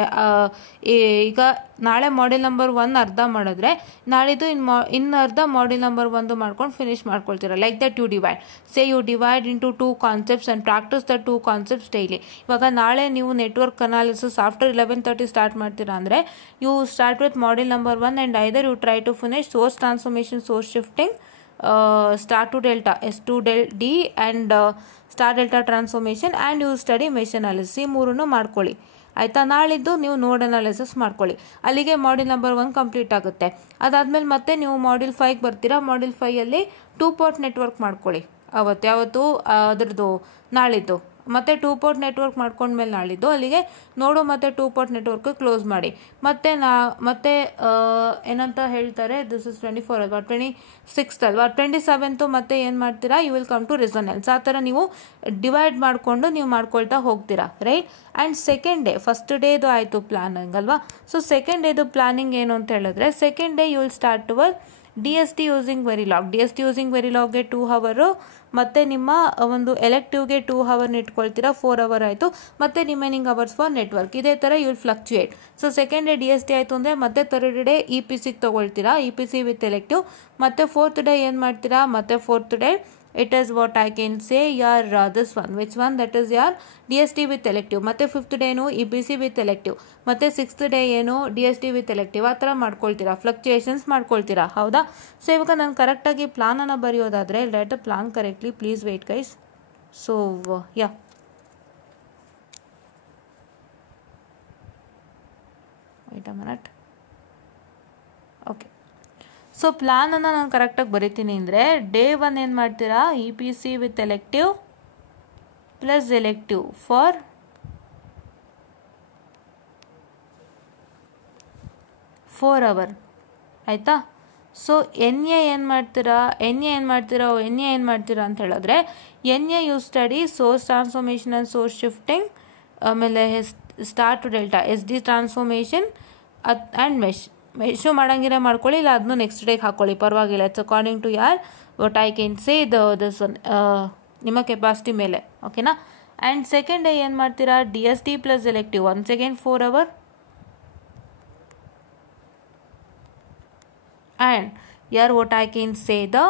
ಈಗ ನಾಳೆ ಮಾಡ್ಯೂಲ್ ನಂಬರ್ 1 ಅರ್ಧ ಮಾಡಿದ್ರೆ ನಾಳಿದ್ದು ಇನ್ನು ಅರ್ಧ ಮಾಡ್ಯೂಲ್ ನಂಬರ್ 1 ಮಾಡ್ಕೊಂಡು ಫಿನಿಶ್ ಮಾಡ್ಕೊಳ್ತೀರಾ. Like that you divide. Say you divide into 2 concepts and practice the 2 concepts daily. ಇವಾಗ ನಾಳೆ ನೀವು ನೆಟ್ವರ್ಕ್ ಅನಾಲಿಸಿಸ್ ಆಫ್ಟರ್ 11:30 ಸ್ಟಾರ್ಟ್ ಮಾಡ್ತೀರಾ ಅಂದರೆ you start with module number 1 and either you try to finish source transformation, source shifting, star to delta, S2D and star delta transformation and you study mesh analysis. ಈ ಮೂರನ್ನು ಮಾಡ್ಕೊಳ್ಳಿ, ಆಯಿತಾ? ನಾಳಿದ್ದು ನೀವು ನೋಡ್ analysis ಮಾಡ್ಕೊಳ್ಳಿ. ಅಲ್ಲಿಗೆ ಮಾಡ್ಯೂಲ್ ನಂಬರ್ 1 ಕಂಪ್ಲೀಟ್ ಆಗುತ್ತೆ. ಅದಾದಮೇಲೆ ಮತ್ತೆ ನೀವು ಮಾಡ್ಯೂಲ್ 5 ಬರ್ತೀರಾ. ಮಾಡ್ಯೂಲ್ 5ಅಲ್ಲಿ 2 ಪೋರ್ಟ್ ನೆಟ್ವರ್ಕ್ ಮಾಡ್ಕೊಳ್ಳಿ. ಯಾವತ್ತು ಅದ್ರದ್ದು ನಾಳಿದ್ದು ಮತ್ತು 2 ಪೋರ್ಟ್ ನೆಟ್ವರ್ಕ್ ಮಾಡ್ಕೊಂಡ್ಮೇಲೆ ನಾಳಿದ್ದು ಅಲ್ಲಿಗೆ ನೋಡು ಮತ್ತು 2 ಪೋರ್ಟ್ ನೆಟ್ವರ್ಕ್ ಕ್ಲೋಸ್ ಮಾಡಿ. ಮತ್ತೆ ಏನಂತ ಹೇಳ್ತಾರೆ, ದಿಸ್ ಇಸ್ 24 ಅಲ್ವಾ, 26 ಅಲ್ವಾ, 27 ಮತ್ತೆ ಏನು ಮಾಡ್ತೀರಾ, you will come to resonance. ಆ ಥರ ನೀವು ಡಿವೈಡ್ ಮಾಡಿಕೊಂಡು ನೀವು ಮಾಡ್ಕೊಳ್ತಾ ಹೋಗ್ತೀರಾ, right? And second day, first ಡೇದು ಆಯಿತು ಪ್ಲಾನಿಂಗ್ ಅಲ್ವಾ. ಸೊ ಸೆಕೆಂಡ್ ಡೇದು ಪ್ಲಾನಿಂಗ್ ಏನು ಅಂತ ಹೇಳಿದ್ರೆ, second day you will start to work DST using Verilog. DST using ವೆರಿಲಾಗ್ಗೆ 2 ಅವರ್, ಮತ್ತು ನಿಮ್ಮ ಒಂದು ಎಲೆಕ್ಟಿವ್ಗೆ 2 ಅವರ್ನ ಇಟ್ಕೊಳ್ತೀರಾ, 4 ಅವರ್ ಆಯಿತು. ಮತ್ತು ರಿಮೈನಿಂಗ್ ಅವರ್ಸ್ ಫಾರ್ ನೆಟ್ವರ್ಕ್. ಇದೇ ಥರ you will fluctuate. So second day DST ಆಯಿತು ಅಂದರೆ ಮತ್ತೆ ಥರ್ಡ್ ಡೇ EPCಗೆ ತೊಗೊಳ್ತೀರಾ, EPC ವಿತ್ ಎಲೆಕ್ಟಿವ್. ಮತ್ತು ಫೋರ್ತ್ ಡೇ ಏನು ಮಾಡ್ತೀರಾ, ಮತ್ತೆ fourth day it is what I can say your this one, which one, that is your DST with elective. ಮತ್ತೆ ಫಿಫ್ತ್ ಡೇ ಏನು EPC ವಿತ್ ಎಲೆಕ್ಟಿವ್, ಮತ್ತು sixth day ಏನು DST with elective. ಆ ಥರ ಮಾಡ್ಕೊಳ್ತೀರಾ, fluctuations ಮಾಡ್ಕೊಳ್ತೀರಾ, ಹೌದಾ? ಸೊ ಇವಾಗ ನಾನು ಕರೆಕ್ಟಾಗಿ ಪ್ಲಾನನ್ನು ಬರೆಯೋದಾದರೆ, write the plan correctly, please wait guys. So yeah, wait a minute. Okay. So ಪ್ಲಾನನ್ನು ನಾನು ಕರೆಕ್ಟಾಗಿ ಬರಿತೀನಿ ಅಂದರೆ, ಡೇ 1 ಏನು ಮಾಡ್ತೀರಾ, EPC with elective plus elective for 4 hour, ಆಯಿತಾ? ಸೊ NA ಏನು ಮಾಡ್ತೀರಾ ಅಂತ ಹೇಳಿದ್ರೆ, NA you study source transformation and source shifting, ಆಮೇಲೆ star to delta, SD transformation and mesh ಮಾಡಂಗಿರ ಮಾಡ್ಕೊಳ್ಳಿ, ಇಲ್ಲ ಅದನ್ನು ನೆಕ್ಸ್ಟ್ ಡೇಗೆ ಹಾಕ್ಕೊಳ್ಳಿ, ಪರವಾಗಿಲ್ಲ. It's according to your what I can say this one, ನಿಮ್ಮ ಕೆಪಾಸಿಟಿ ಮೇಲೆ, ಓಕೆನಾ? ಆ್ಯಂಡ್ ಸೆಕೆಂಡ್ ಡೇ ಏನು ಮಾಡ್ತೀರಾ, DST plus elective, once again 4 hour. And your what I can say the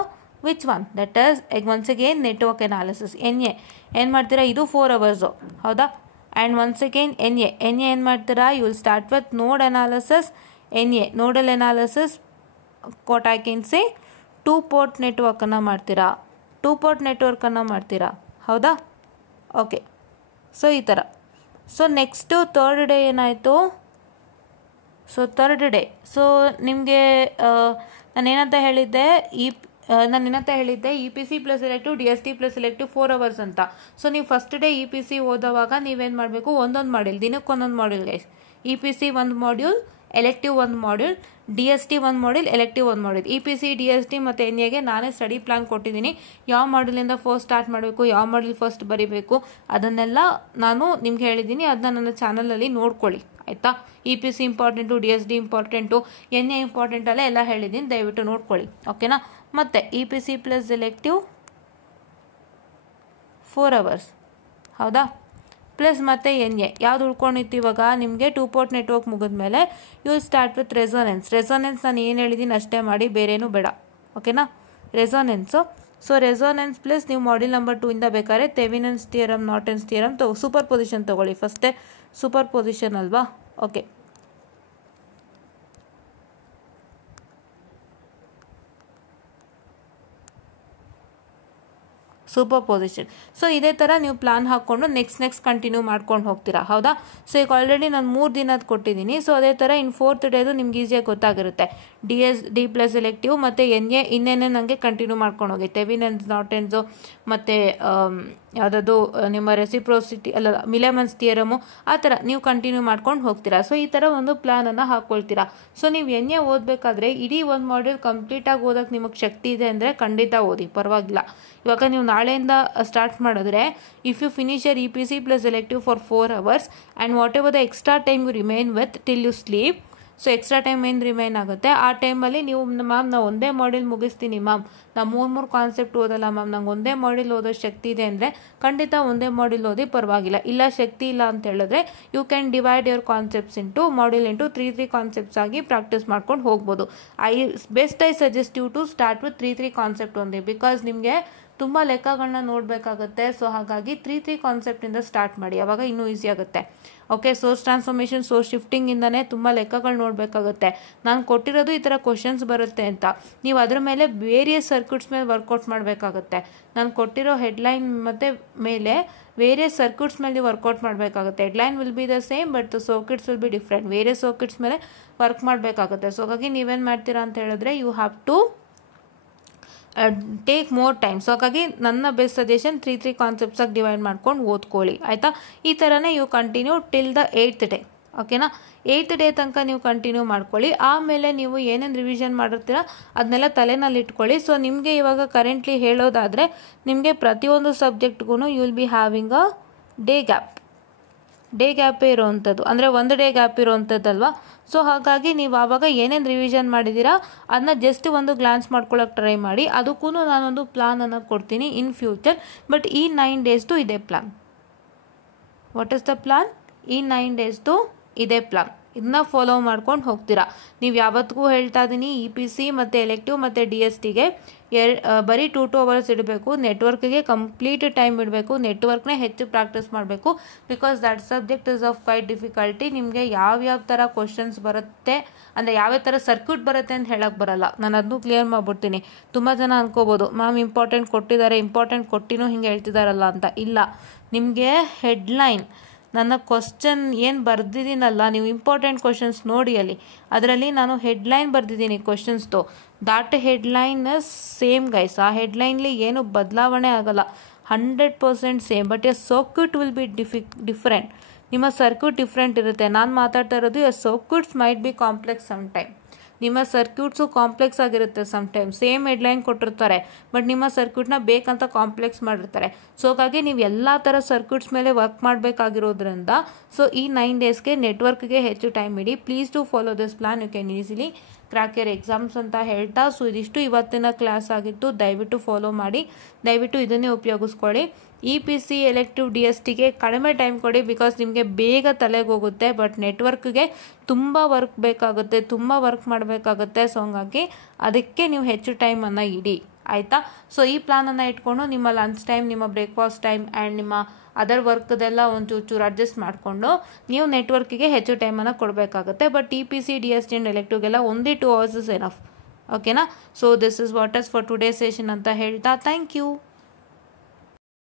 which one, that is once again network analysis. NA ಏನು ಮಾಡ್ತೀರಾ, ಇದು 4 hours, ಹೌದಾ? And once again NA ಏನು ಮಾಡ್ತೀರಾ, you will start with node analysis. NA nodal analysis, what I can say 2 port ನೆಟ್ವರ್ಕನ್ನು ಮಾಡ್ತೀರಾ, ಹೌದಾ? Okay. So ಈ ಥರ. ಸೊ ನೆಕ್ಸ್ಟು ಥರ್ಡ್ ಡೇ ಏನಾಯಿತು, ಸೊ ಥರ್ಡ್ ಡೇ, ಸೊ ನಿಮಗೆ ನಾನೇನಂತ ಹೇಳಿದ್ದೆ, EPC plus elective, DST plus elective 4 hours ಅಂತ. ಸೊ ನೀವು ಫಸ್ಟ್ ಡೇ EPC ಓದೋವಾಗ ನೀವೇನು ಮಾಡಬೇಕು, ಒಂದೊಂದು ಮಾಡ್ಯೂಲ್, ದಿನಕ್ಕೆ ಒಂದೊಂದು module guys. EPC 1 module, elective 1 module, DST 1 module, elective 1 module. EPC, DST ಮತ್ತು NAಗೆ ನಾನೇ ಸ್ಟಡಿ ಪ್ಲಾನ್ ಕೊಟ್ಟಿದ್ದೀನಿ. ಯಾವ ಮಾಡ್ಯೂಲಿಂದ ಫಸ್ಟ್ ಸ್ಟಾರ್ಟ್ ಮಾಡಬೇಕು, ಯಾವ ಮಾಡ್ಯೂಲ್ ಫಸ್ಟ್ ಬರೀಬೇಕು, ಅದನ್ನೆಲ್ಲ ನಾನು ನಿಮ್ಗೆ ಹೇಳಿದ್ದೀನಿ. ಅದನ್ನ ನನ್ನ ಚಾನಲಲ್ಲಿ ನೋಡ್ಕೊಳ್ಳಿ, ಆಯಿತಾ? EPC important, DST important, NA ಇಂಪಾರ್ಟೆಂಟಲ್ಲೇ ಎಲ್ಲ ಹೇಳಿದ್ದೀನಿ, ದಯವಿಟ್ಟು ನೋಡ್ಕೊಳ್ಳಿ, ಓಕೆನಾ? ಮತ್ತು EPC ಪ್ಲಸ್ ಎಲೆಕ್ಟಿವ್ 4 ಅವರ್ಸ್, ಹೌದಾ? ಪ್ಲಸ್ ಮತ್ತು NA ಯಾವ್ದು ಉಳ್ಕೊಂಡಿತ್ತು ಇವಾಗ ನಿಮಗೆ 2 ಪೋರ್ಟ್ ನೆಟ್ವರ್ಕ್ ಮುಗಿದ್ಮೇಲೆ you will start with resonance ನಾನು ಏನು ಹೇಳಿದ್ದೀನಿ ಅಷ್ಟೇ ಮಾಡಿ, ಬೇರೇನೂ ಬೇಡ. ಓಕೆನಾ, ರೆಸೋನೆನ್ಸು. ಸೊ ರೆಸೋನೆನ್ಸ್ ಪ್ಲಸ್ ನೀವು ಮಾಡ್ಯೂಲ್ ನಂಬರ್ 2 ಇಂದ ಬೇಕಾದ್ರೆ Thevenin's theorem, Norton's theorem superposition ತೊಗೊಳ್ಳಿ. ಫಸ್ಟೇ ಸೂಪರ್ ಪೊಸಿಷನ್ ಅಲ್ವಾ. Okay, superposition. ಸೊ ಇದೇ ಥರ ನೀವು ಪ್ಲಾನ್ ಹಾಕ್ಕೊಂಡು ನೆಕ್ಸ್ಟ್ ಕಂಟಿನ್ಯೂ ಮಾಡ್ಕೊಂಡು ಹೋಗ್ತೀರಾ. ಹೌದಾ. ಸೊ ಈಗ ಆಲ್ರೆಡಿ ನಾನು 3 ದಿನದ ಕೊಟ್ಟಿದ್ದೀನಿ. ಸೊ ಅದೇ ಥರ ಇನ್ನು 4th ಡೇದು ನಿಮ್ಗೆ ಈಸಿಯಾಗಿ ಗೊತ್ತಾಗಿರುತ್ತೆ. ಡಿ ಪ್ಲಸ್ ಎಲೆಕ್ಟಿವ್ ಮತ್ತು NA ಇನ್ನೇನೇ ನನಗೆ ಕಂಟಿನ್ಯೂ ಮಾಡ್ಕೊಂಡು ಹೋಗಿ. ಥೆವೆನಿನ್ಸ್, ನಾರ್ಟನ್ಸು ಮತ್ತು ಯಾವುದಾದ್ರು ನಿಮ್ಮ ರೆಸಿಪ್ರೋಸಿಟಿ ಅಲ್ಲ ಮಿಲೆಮನ್ಸ್ ಥಿಯರಮು ಆ ಥರ ನೀವು ಕಂಟಿನ್ಯೂ ಮಾಡ್ಕೊಂಡು ಹೋಗ್ತೀರಾ. ಸೊ ಈ ಥರ ಒಂದು ಪ್ಲ್ಯಾನನ್ನು ಹಾಕ್ಕೊಳ್ತೀರಾ. ಸೊ ನೀವು NA ಓದಬೇಕಾದ್ರೆ ಇಡೀ ಒಂದು ಮಾಡ್ಯೂಲ್ ಕಂಪ್ಲೀಟಾಗಿ ಓದೋಕ್ಕೆ ನಿಮಗೆ ಶಕ್ತಿ ಇದೆ ಅಂದರೆ ಖಂಡಿತ ಓದಿ, ಪರವಾಗಿಲ್ಲ. ಇವಾಗ ನೀವು ನಾಳೆಯಿಂದ ಸ್ಟಾರ್ಟ್ ಮಾಡಿದ್ರೆ if you finish your EPC plus elective for 4 hours and whatever the extra time you remain with till you sleep. So extra time ಏನು ರಿಮೈನ್ ಆಗುತ್ತೆ ಆ ಟೈಮಲ್ಲಿ ನೀವು ಮ್ಯಾಮ್ ನಾವು ಒಂದೇ ಮಾಡ್ಯೂಲ್ ಮುಗಿಸ್ತೀನಿ ಮ್ಯಾಮ್, ನಾವು 3 ಕಾನ್ಸೆಪ್ಟ್ ಓದಲ್ಲ ಮ್ಯಾಮ್, ನಂಗೆ ಒಂದೇ ಮಾಡ್ಯೂಲ್ ಓದೋ ಶಕ್ತಿ ಇದೆ ಅಂದರೆ ಖಂಡಿತ ಒಂದೇ ಮಾಡ್ಯೂಲ್ ಓದಿ, ಪರವಾಗಿಲ್ಲ. ಇಲ್ಲ ಶಕ್ತಿ ಇಲ್ಲ ಅಂತ ಹೇಳಿದ್ರೆ you can divide your concepts into module into 3 concepts ಆಗಿ ಪ್ರಾಕ್ಟೀಸ್ ಮಾಡ್ಕೊಂಡು ಹೋಗ್ಬೋದು. I suggest you to start with 3 concept ಒಂದೇ, ಬಿಕಾಸ್ ನಿಮಗೆ ತುಂಬ ಲೆಕ್ಕಗಳನ್ನ ನೋಡಬೇಕಾಗುತ್ತೆ. ಸೊ ಹಾಗಾಗಿ 3 ಕಾನ್ಸೆಪ್ಟಿಂದ ಸ್ಟಾರ್ಟ್ ಮಾಡಿ, ಆವಾಗ ಇನ್ನೂ ಈಸಿ ಆಗುತ್ತೆ. ಓಕೆ, ಸೋರ್ಸ್ ಟ್ರಾನ್ಸ್ಫಾರ್ಮೇಷನ್, ಸೋರ್ಸ್ ಶಿಫ್ಟಿಂಗಿಂದನೇ ತುಂಬ ಲೆಕ್ಕಗಳು ನೋಡಬೇಕಾಗುತ್ತೆ. ನಾನು ಕೊಟ್ಟಿರೋದು ಈ ಥರ ಕ್ವಶನ್ಸ್ ಬರುತ್ತೆ ಅಂತ, ನೀವು ಅದ್ರ ಮೇಲೆ ವೇರಿಯಸ್ ಸರ್ಕ್ಯೂಟ್ಸ್ ಮೇಲೆ ವರ್ಕೌಟ್ ಮಾಡಬೇಕಾಗುತ್ತೆ. ನಾನು ಕೊಟ್ಟಿರೋ ಹೆಡ್ಲೈನ್ ಮತ್ತು ಮೇಲೆ ವೇರಿಯಸ್ ಸರ್ಕ್ಯೂಟ್ಸ್ ಮೇಲೆ ವರ್ಕೌಟ್ ಮಾಡಬೇಕಾಗುತ್ತೆ. Headline will be the same but circuits will be different. Various circuits ಮೇಲೆ ವರ್ಕ್ ಮಾಡಬೇಕಾಗುತ್ತೆ. ಸೊ ಹಾಗಾಗಿ ನೀವೇನು ಮಾಡ್ತೀರಾ ಅಂತ ಹೇಳಿದ್ರೆ you have to take more time. So ಹಾಗಾಗಿ ನನ್ನ ಬೆಸ್ಟ್ ಸಜೆಷನ್ 3 ಕಾನ್ಸೆಪ್ಟ್ಸಾಗಿ ಡಿವೈಡ್ ಮಾಡ್ಕೊಂಡು ಓದ್ಕೊಳ್ಳಿ. ಆಯಿತಾ. ಈ ಥರನೇ you continue till the 8th day. ಓಕೆನಾ, 8th ಡೇ ತನಕ ನೀವು ಕಂಟಿನ್ಯೂ ಮಾಡ್ಕೊಳ್ಳಿ. ಆಮೇಲೆ ನೀವು ಏನೇನು ರಿವಿಷನ್ ಮಾಡಿರ್ತೀರ ಅದನ್ನೆಲ್ಲ ತಲೆನಲ್ಲಿ ಇಟ್ಕೊಳ್ಳಿ. ಸೊ ನಿಮಗೆ ಇವಾಗ ಕರೆಂಟ್ಲಿ ಹೇಳೋದಾದರೆ ನಿಮಗೆ ಪ್ರತಿಯೊಂದು ಸಬ್ಜೆಕ್ಟ್ಗೂ you will be having a day ಗ್ಯಾಪೇ ಇರೋವಂಥದ್ದು, ಅಂದರೆ 1 ಡೇ ಗ್ಯಾಪ್ ಇರೋವಂಥದ್ದಲ್ವಾ. ಸೊ ಹಾಗಾಗಿ ನೀವು ಆವಾಗ ಏನೇನು ರಿವಿಷನ್ ಮಾಡಿದ್ದೀರಾ ಅದನ್ನ ಜಸ್ಟ್ ಒಂದು ಗ್ಲಾನ್ಸ್ ಮಾಡ್ಕೊಳ್ಳೋಕೆ ಟ್ರೈ ಮಾಡಿ. ಅದಕ್ಕೂ ನಾನೊಂದು ಪ್ಲಾನನ್ನು ಕೊಡ್ತೀನಿ ಇನ್ ಫ್ಯೂಚರ್. ಬಟ್ ಈ 9 ಡೇಸ್ದು ಇದೇ plan. What is the plan? ಈ 9 ಡೇಸ್ದು ಇದೇ ಪ್ಲಾನ್. ಇದನ್ನ ಫಾಲೋ ಮಾಡ್ಕೊಂಡು ಹೋಗ್ತೀರಾ. ನೀವು ಯಾವತ್ತಿಗೂ ಹೇಳ್ತಾ ಇದ್ದೀನಿ EPC ಮತ್ತು ಎಲೆಕ್ಟಿವ್ ಮತ್ತು DSTಗೆ ಬರೀ 2 hours ಇಡಬೇಕು. ನೆಟ್ವರ್ಕ್ಗೆ ಕಂಪ್ಲೀಟ್ ಟೈಮ್ ಇಡಬೇಕು. ನೆಟ್ವರ್ಕ್ನೇ ಹೆಚ್ಚು ಪ್ರಾಕ್ಟೀಸ್ ಮಾಡಬೇಕು. Because that subject is of quite difficulty. ನಿಮಗೆ ಯಾವ್ಯಾವ ಥರ ಕ್ವಶನ್ಸ್ ಬರುತ್ತೆ ಅಂದರೆ ಯಾವ್ಯಾವ ಥರ ಸರ್ಕ್ಯೂಟ್ ಬರುತ್ತೆ ಅಂತ ಹೇಳೋಕ್ಕೆ ಬರಲ್ಲ. ನಾನು ಅದನ್ನು ಕ್ಲಿಯರ್ ಮಾಡಿಬಿಡ್ತೀನಿ. ತುಂಬ ಜನ ಅನ್ಕೋಬೋದು ಮ್ಯಾಮ್ ಇಂಪಾರ್ಟೆಂಟ್ ಕೊಟ್ಟಿದ್ದಾರೆ, ಇಂಪಾರ್ಟೆಂಟ್ ಕೊಟ್ಟಿನೂ ಹಿಂಗೆ ಹೇಳ್ತಿದ್ದಾರಲ್ಲ ಅಂತ. ಇಲ್ಲ, ನಿಮಗೆ ಹೆಡ್ಲೈನ್ ನನ್ನ ಕ್ವಶನ್ ಏನು ಬರೆದಿದ್ದೀನಲ್ಲ, ನೀವು ಇಂಪಾರ್ಟೆಂಟ್ ಕ್ವಶನ್ಸ್ ನೋಡಿ ಅಲ್ಲಿ, ಅದರಲ್ಲಿ ನಾನು ಹೆಡ್ಲೈನ್ ಬರೆದಿದ್ದೀನಿ ಕ್ವಶನ್ಸ್ದು. That headline same guys. ಆ ಹೆಡ್ಲೈನ್ಲಿ ಏನು ಬದಲಾವಣೆ ಆಗಲ್ಲ, 100% same. But a circuit will be different. ನಿಮ್ಮ ಸರ್ಕ್ಯೂಟ್ ಡಿಫ್ರೆಂಟ್ ಇರುತ್ತೆ. ನಾನು ಮಾತಾಡ್ತಾ ಇರೋದು a circuits might be complex some time. ನಿಮ್ಮ ಸರ್ಕ್ಯೂಟ್ಸು ಕಾಂಪ್ಲೆಕ್ಸ್ ಆಗಿರುತ್ತೆ ಸಮ್ಟೈಮ್. ಸೇಮ್ ಹೆಡ್ಲೈನ್ ಕೊಟ್ಟಿರ್ತಾರೆ ಬಟ್ ನಿಮ್ಮ ಸರ್ಕ್ಯೂಟ್ನ ಬೇಕಂತ ಕಾಂಪ್ಲೆಕ್ಸ್ ಮಾಡಿರ್ತಾರೆ. ಸೊ ಹಾಗಾಗಿ ನೀವು ಎಲ್ಲ ಥರ ಸರ್ಕ್ಯೂಟ್ಸ್ ಮೇಲೆ ವರ್ಕ್ ಮಾಡಬೇಕಾಗಿರೋದ್ರಿಂದ ಸೊ ಈ 9 ಡೇಸ್ಗೆ ನೆಟ್ವರ್ಕ್ಗೆ ಹೆಚ್ಚು ಟೈಮ್ ಇಡಿ. Please to follow this plan. You can easily crack your exams ಅಂತ ಹೇಳ್ತಾ ಸೊ ಇದಿಷ್ಟು ಇವತ್ತಿನ ಕ್ಲಾಸ್ ಆಗಿತ್ತು. ದಯವಿಟ್ಟು ಫಾಲೋ ಮಾಡಿ, ದಯವಿಟ್ಟು ಇದನ್ನೇ ಉಪಯೋಗಿಸ್ಕೊಳ್ಳಿ. EPC ಎಲೆಕ್ಟಿವ್ DSTಗೆ ಕಡಿಮೆ ಟೈಮ್ ಕೊಡಿ, ಬಿಕಾಸ್ ನಿಮಗೆ ಬೇಗ ತಲೆಗೆ ಹೋಗುತ್ತೆ. ಬಟ್ ನೆಟ್ವರ್ಕ್ಗೆ ತುಂಬ ವರ್ಕ್ ಬೇಕಾಗುತ್ತೆ, ತುಂಬ ವರ್ಕ್ ಮಾಡಬೇಕಾಗುತ್ತೆ. ಸೊ ಹಂಗಾಗಿ ಅದಕ್ಕೆ ನೀವು ಹೆಚ್ಚು ಟೈಮನ್ನು ಇಡಿ, ಆಯಿತಾ. ಸೊ ಈ ಪ್ಲಾನನ್ನು ಇಟ್ಕೊಂಡು ನಿಮ್ಮ ಲಂಚ್ ಟೈಮ್, ನಿಮ್ಮ ಬ್ರೇಕ್ಫಾಸ್ಟ್ ಟೈಮ್ ಆ್ಯಂಡ್ ನಿಮ್ಮ ಅದರ್ ವರ್ಕ್ದೆಲ್ಲ ಒಂಚೂರು ಅಡ್ಜಸ್ಟ್ ಮಾಡಿಕೊಂಡು ನೀವು ನೆಟ್ವರ್ಕಿಗೆ ಹೆಚ್ಚು ಟೈಮನ್ನು ಕೊಡಬೇಕಾಗುತ್ತೆ. ಬಟ್ EPC DST ಆ್ಯಂಡ್ ಎಲೆಕ್ಟಿವ್ಗೆಲ್ಲ only 2 hours is enough. ಓಕೆನಾ. So this is what is for today session ಅಂತ ಹೇಳ್ತಾ ಥ್ಯಾಂಕ್ ಯು.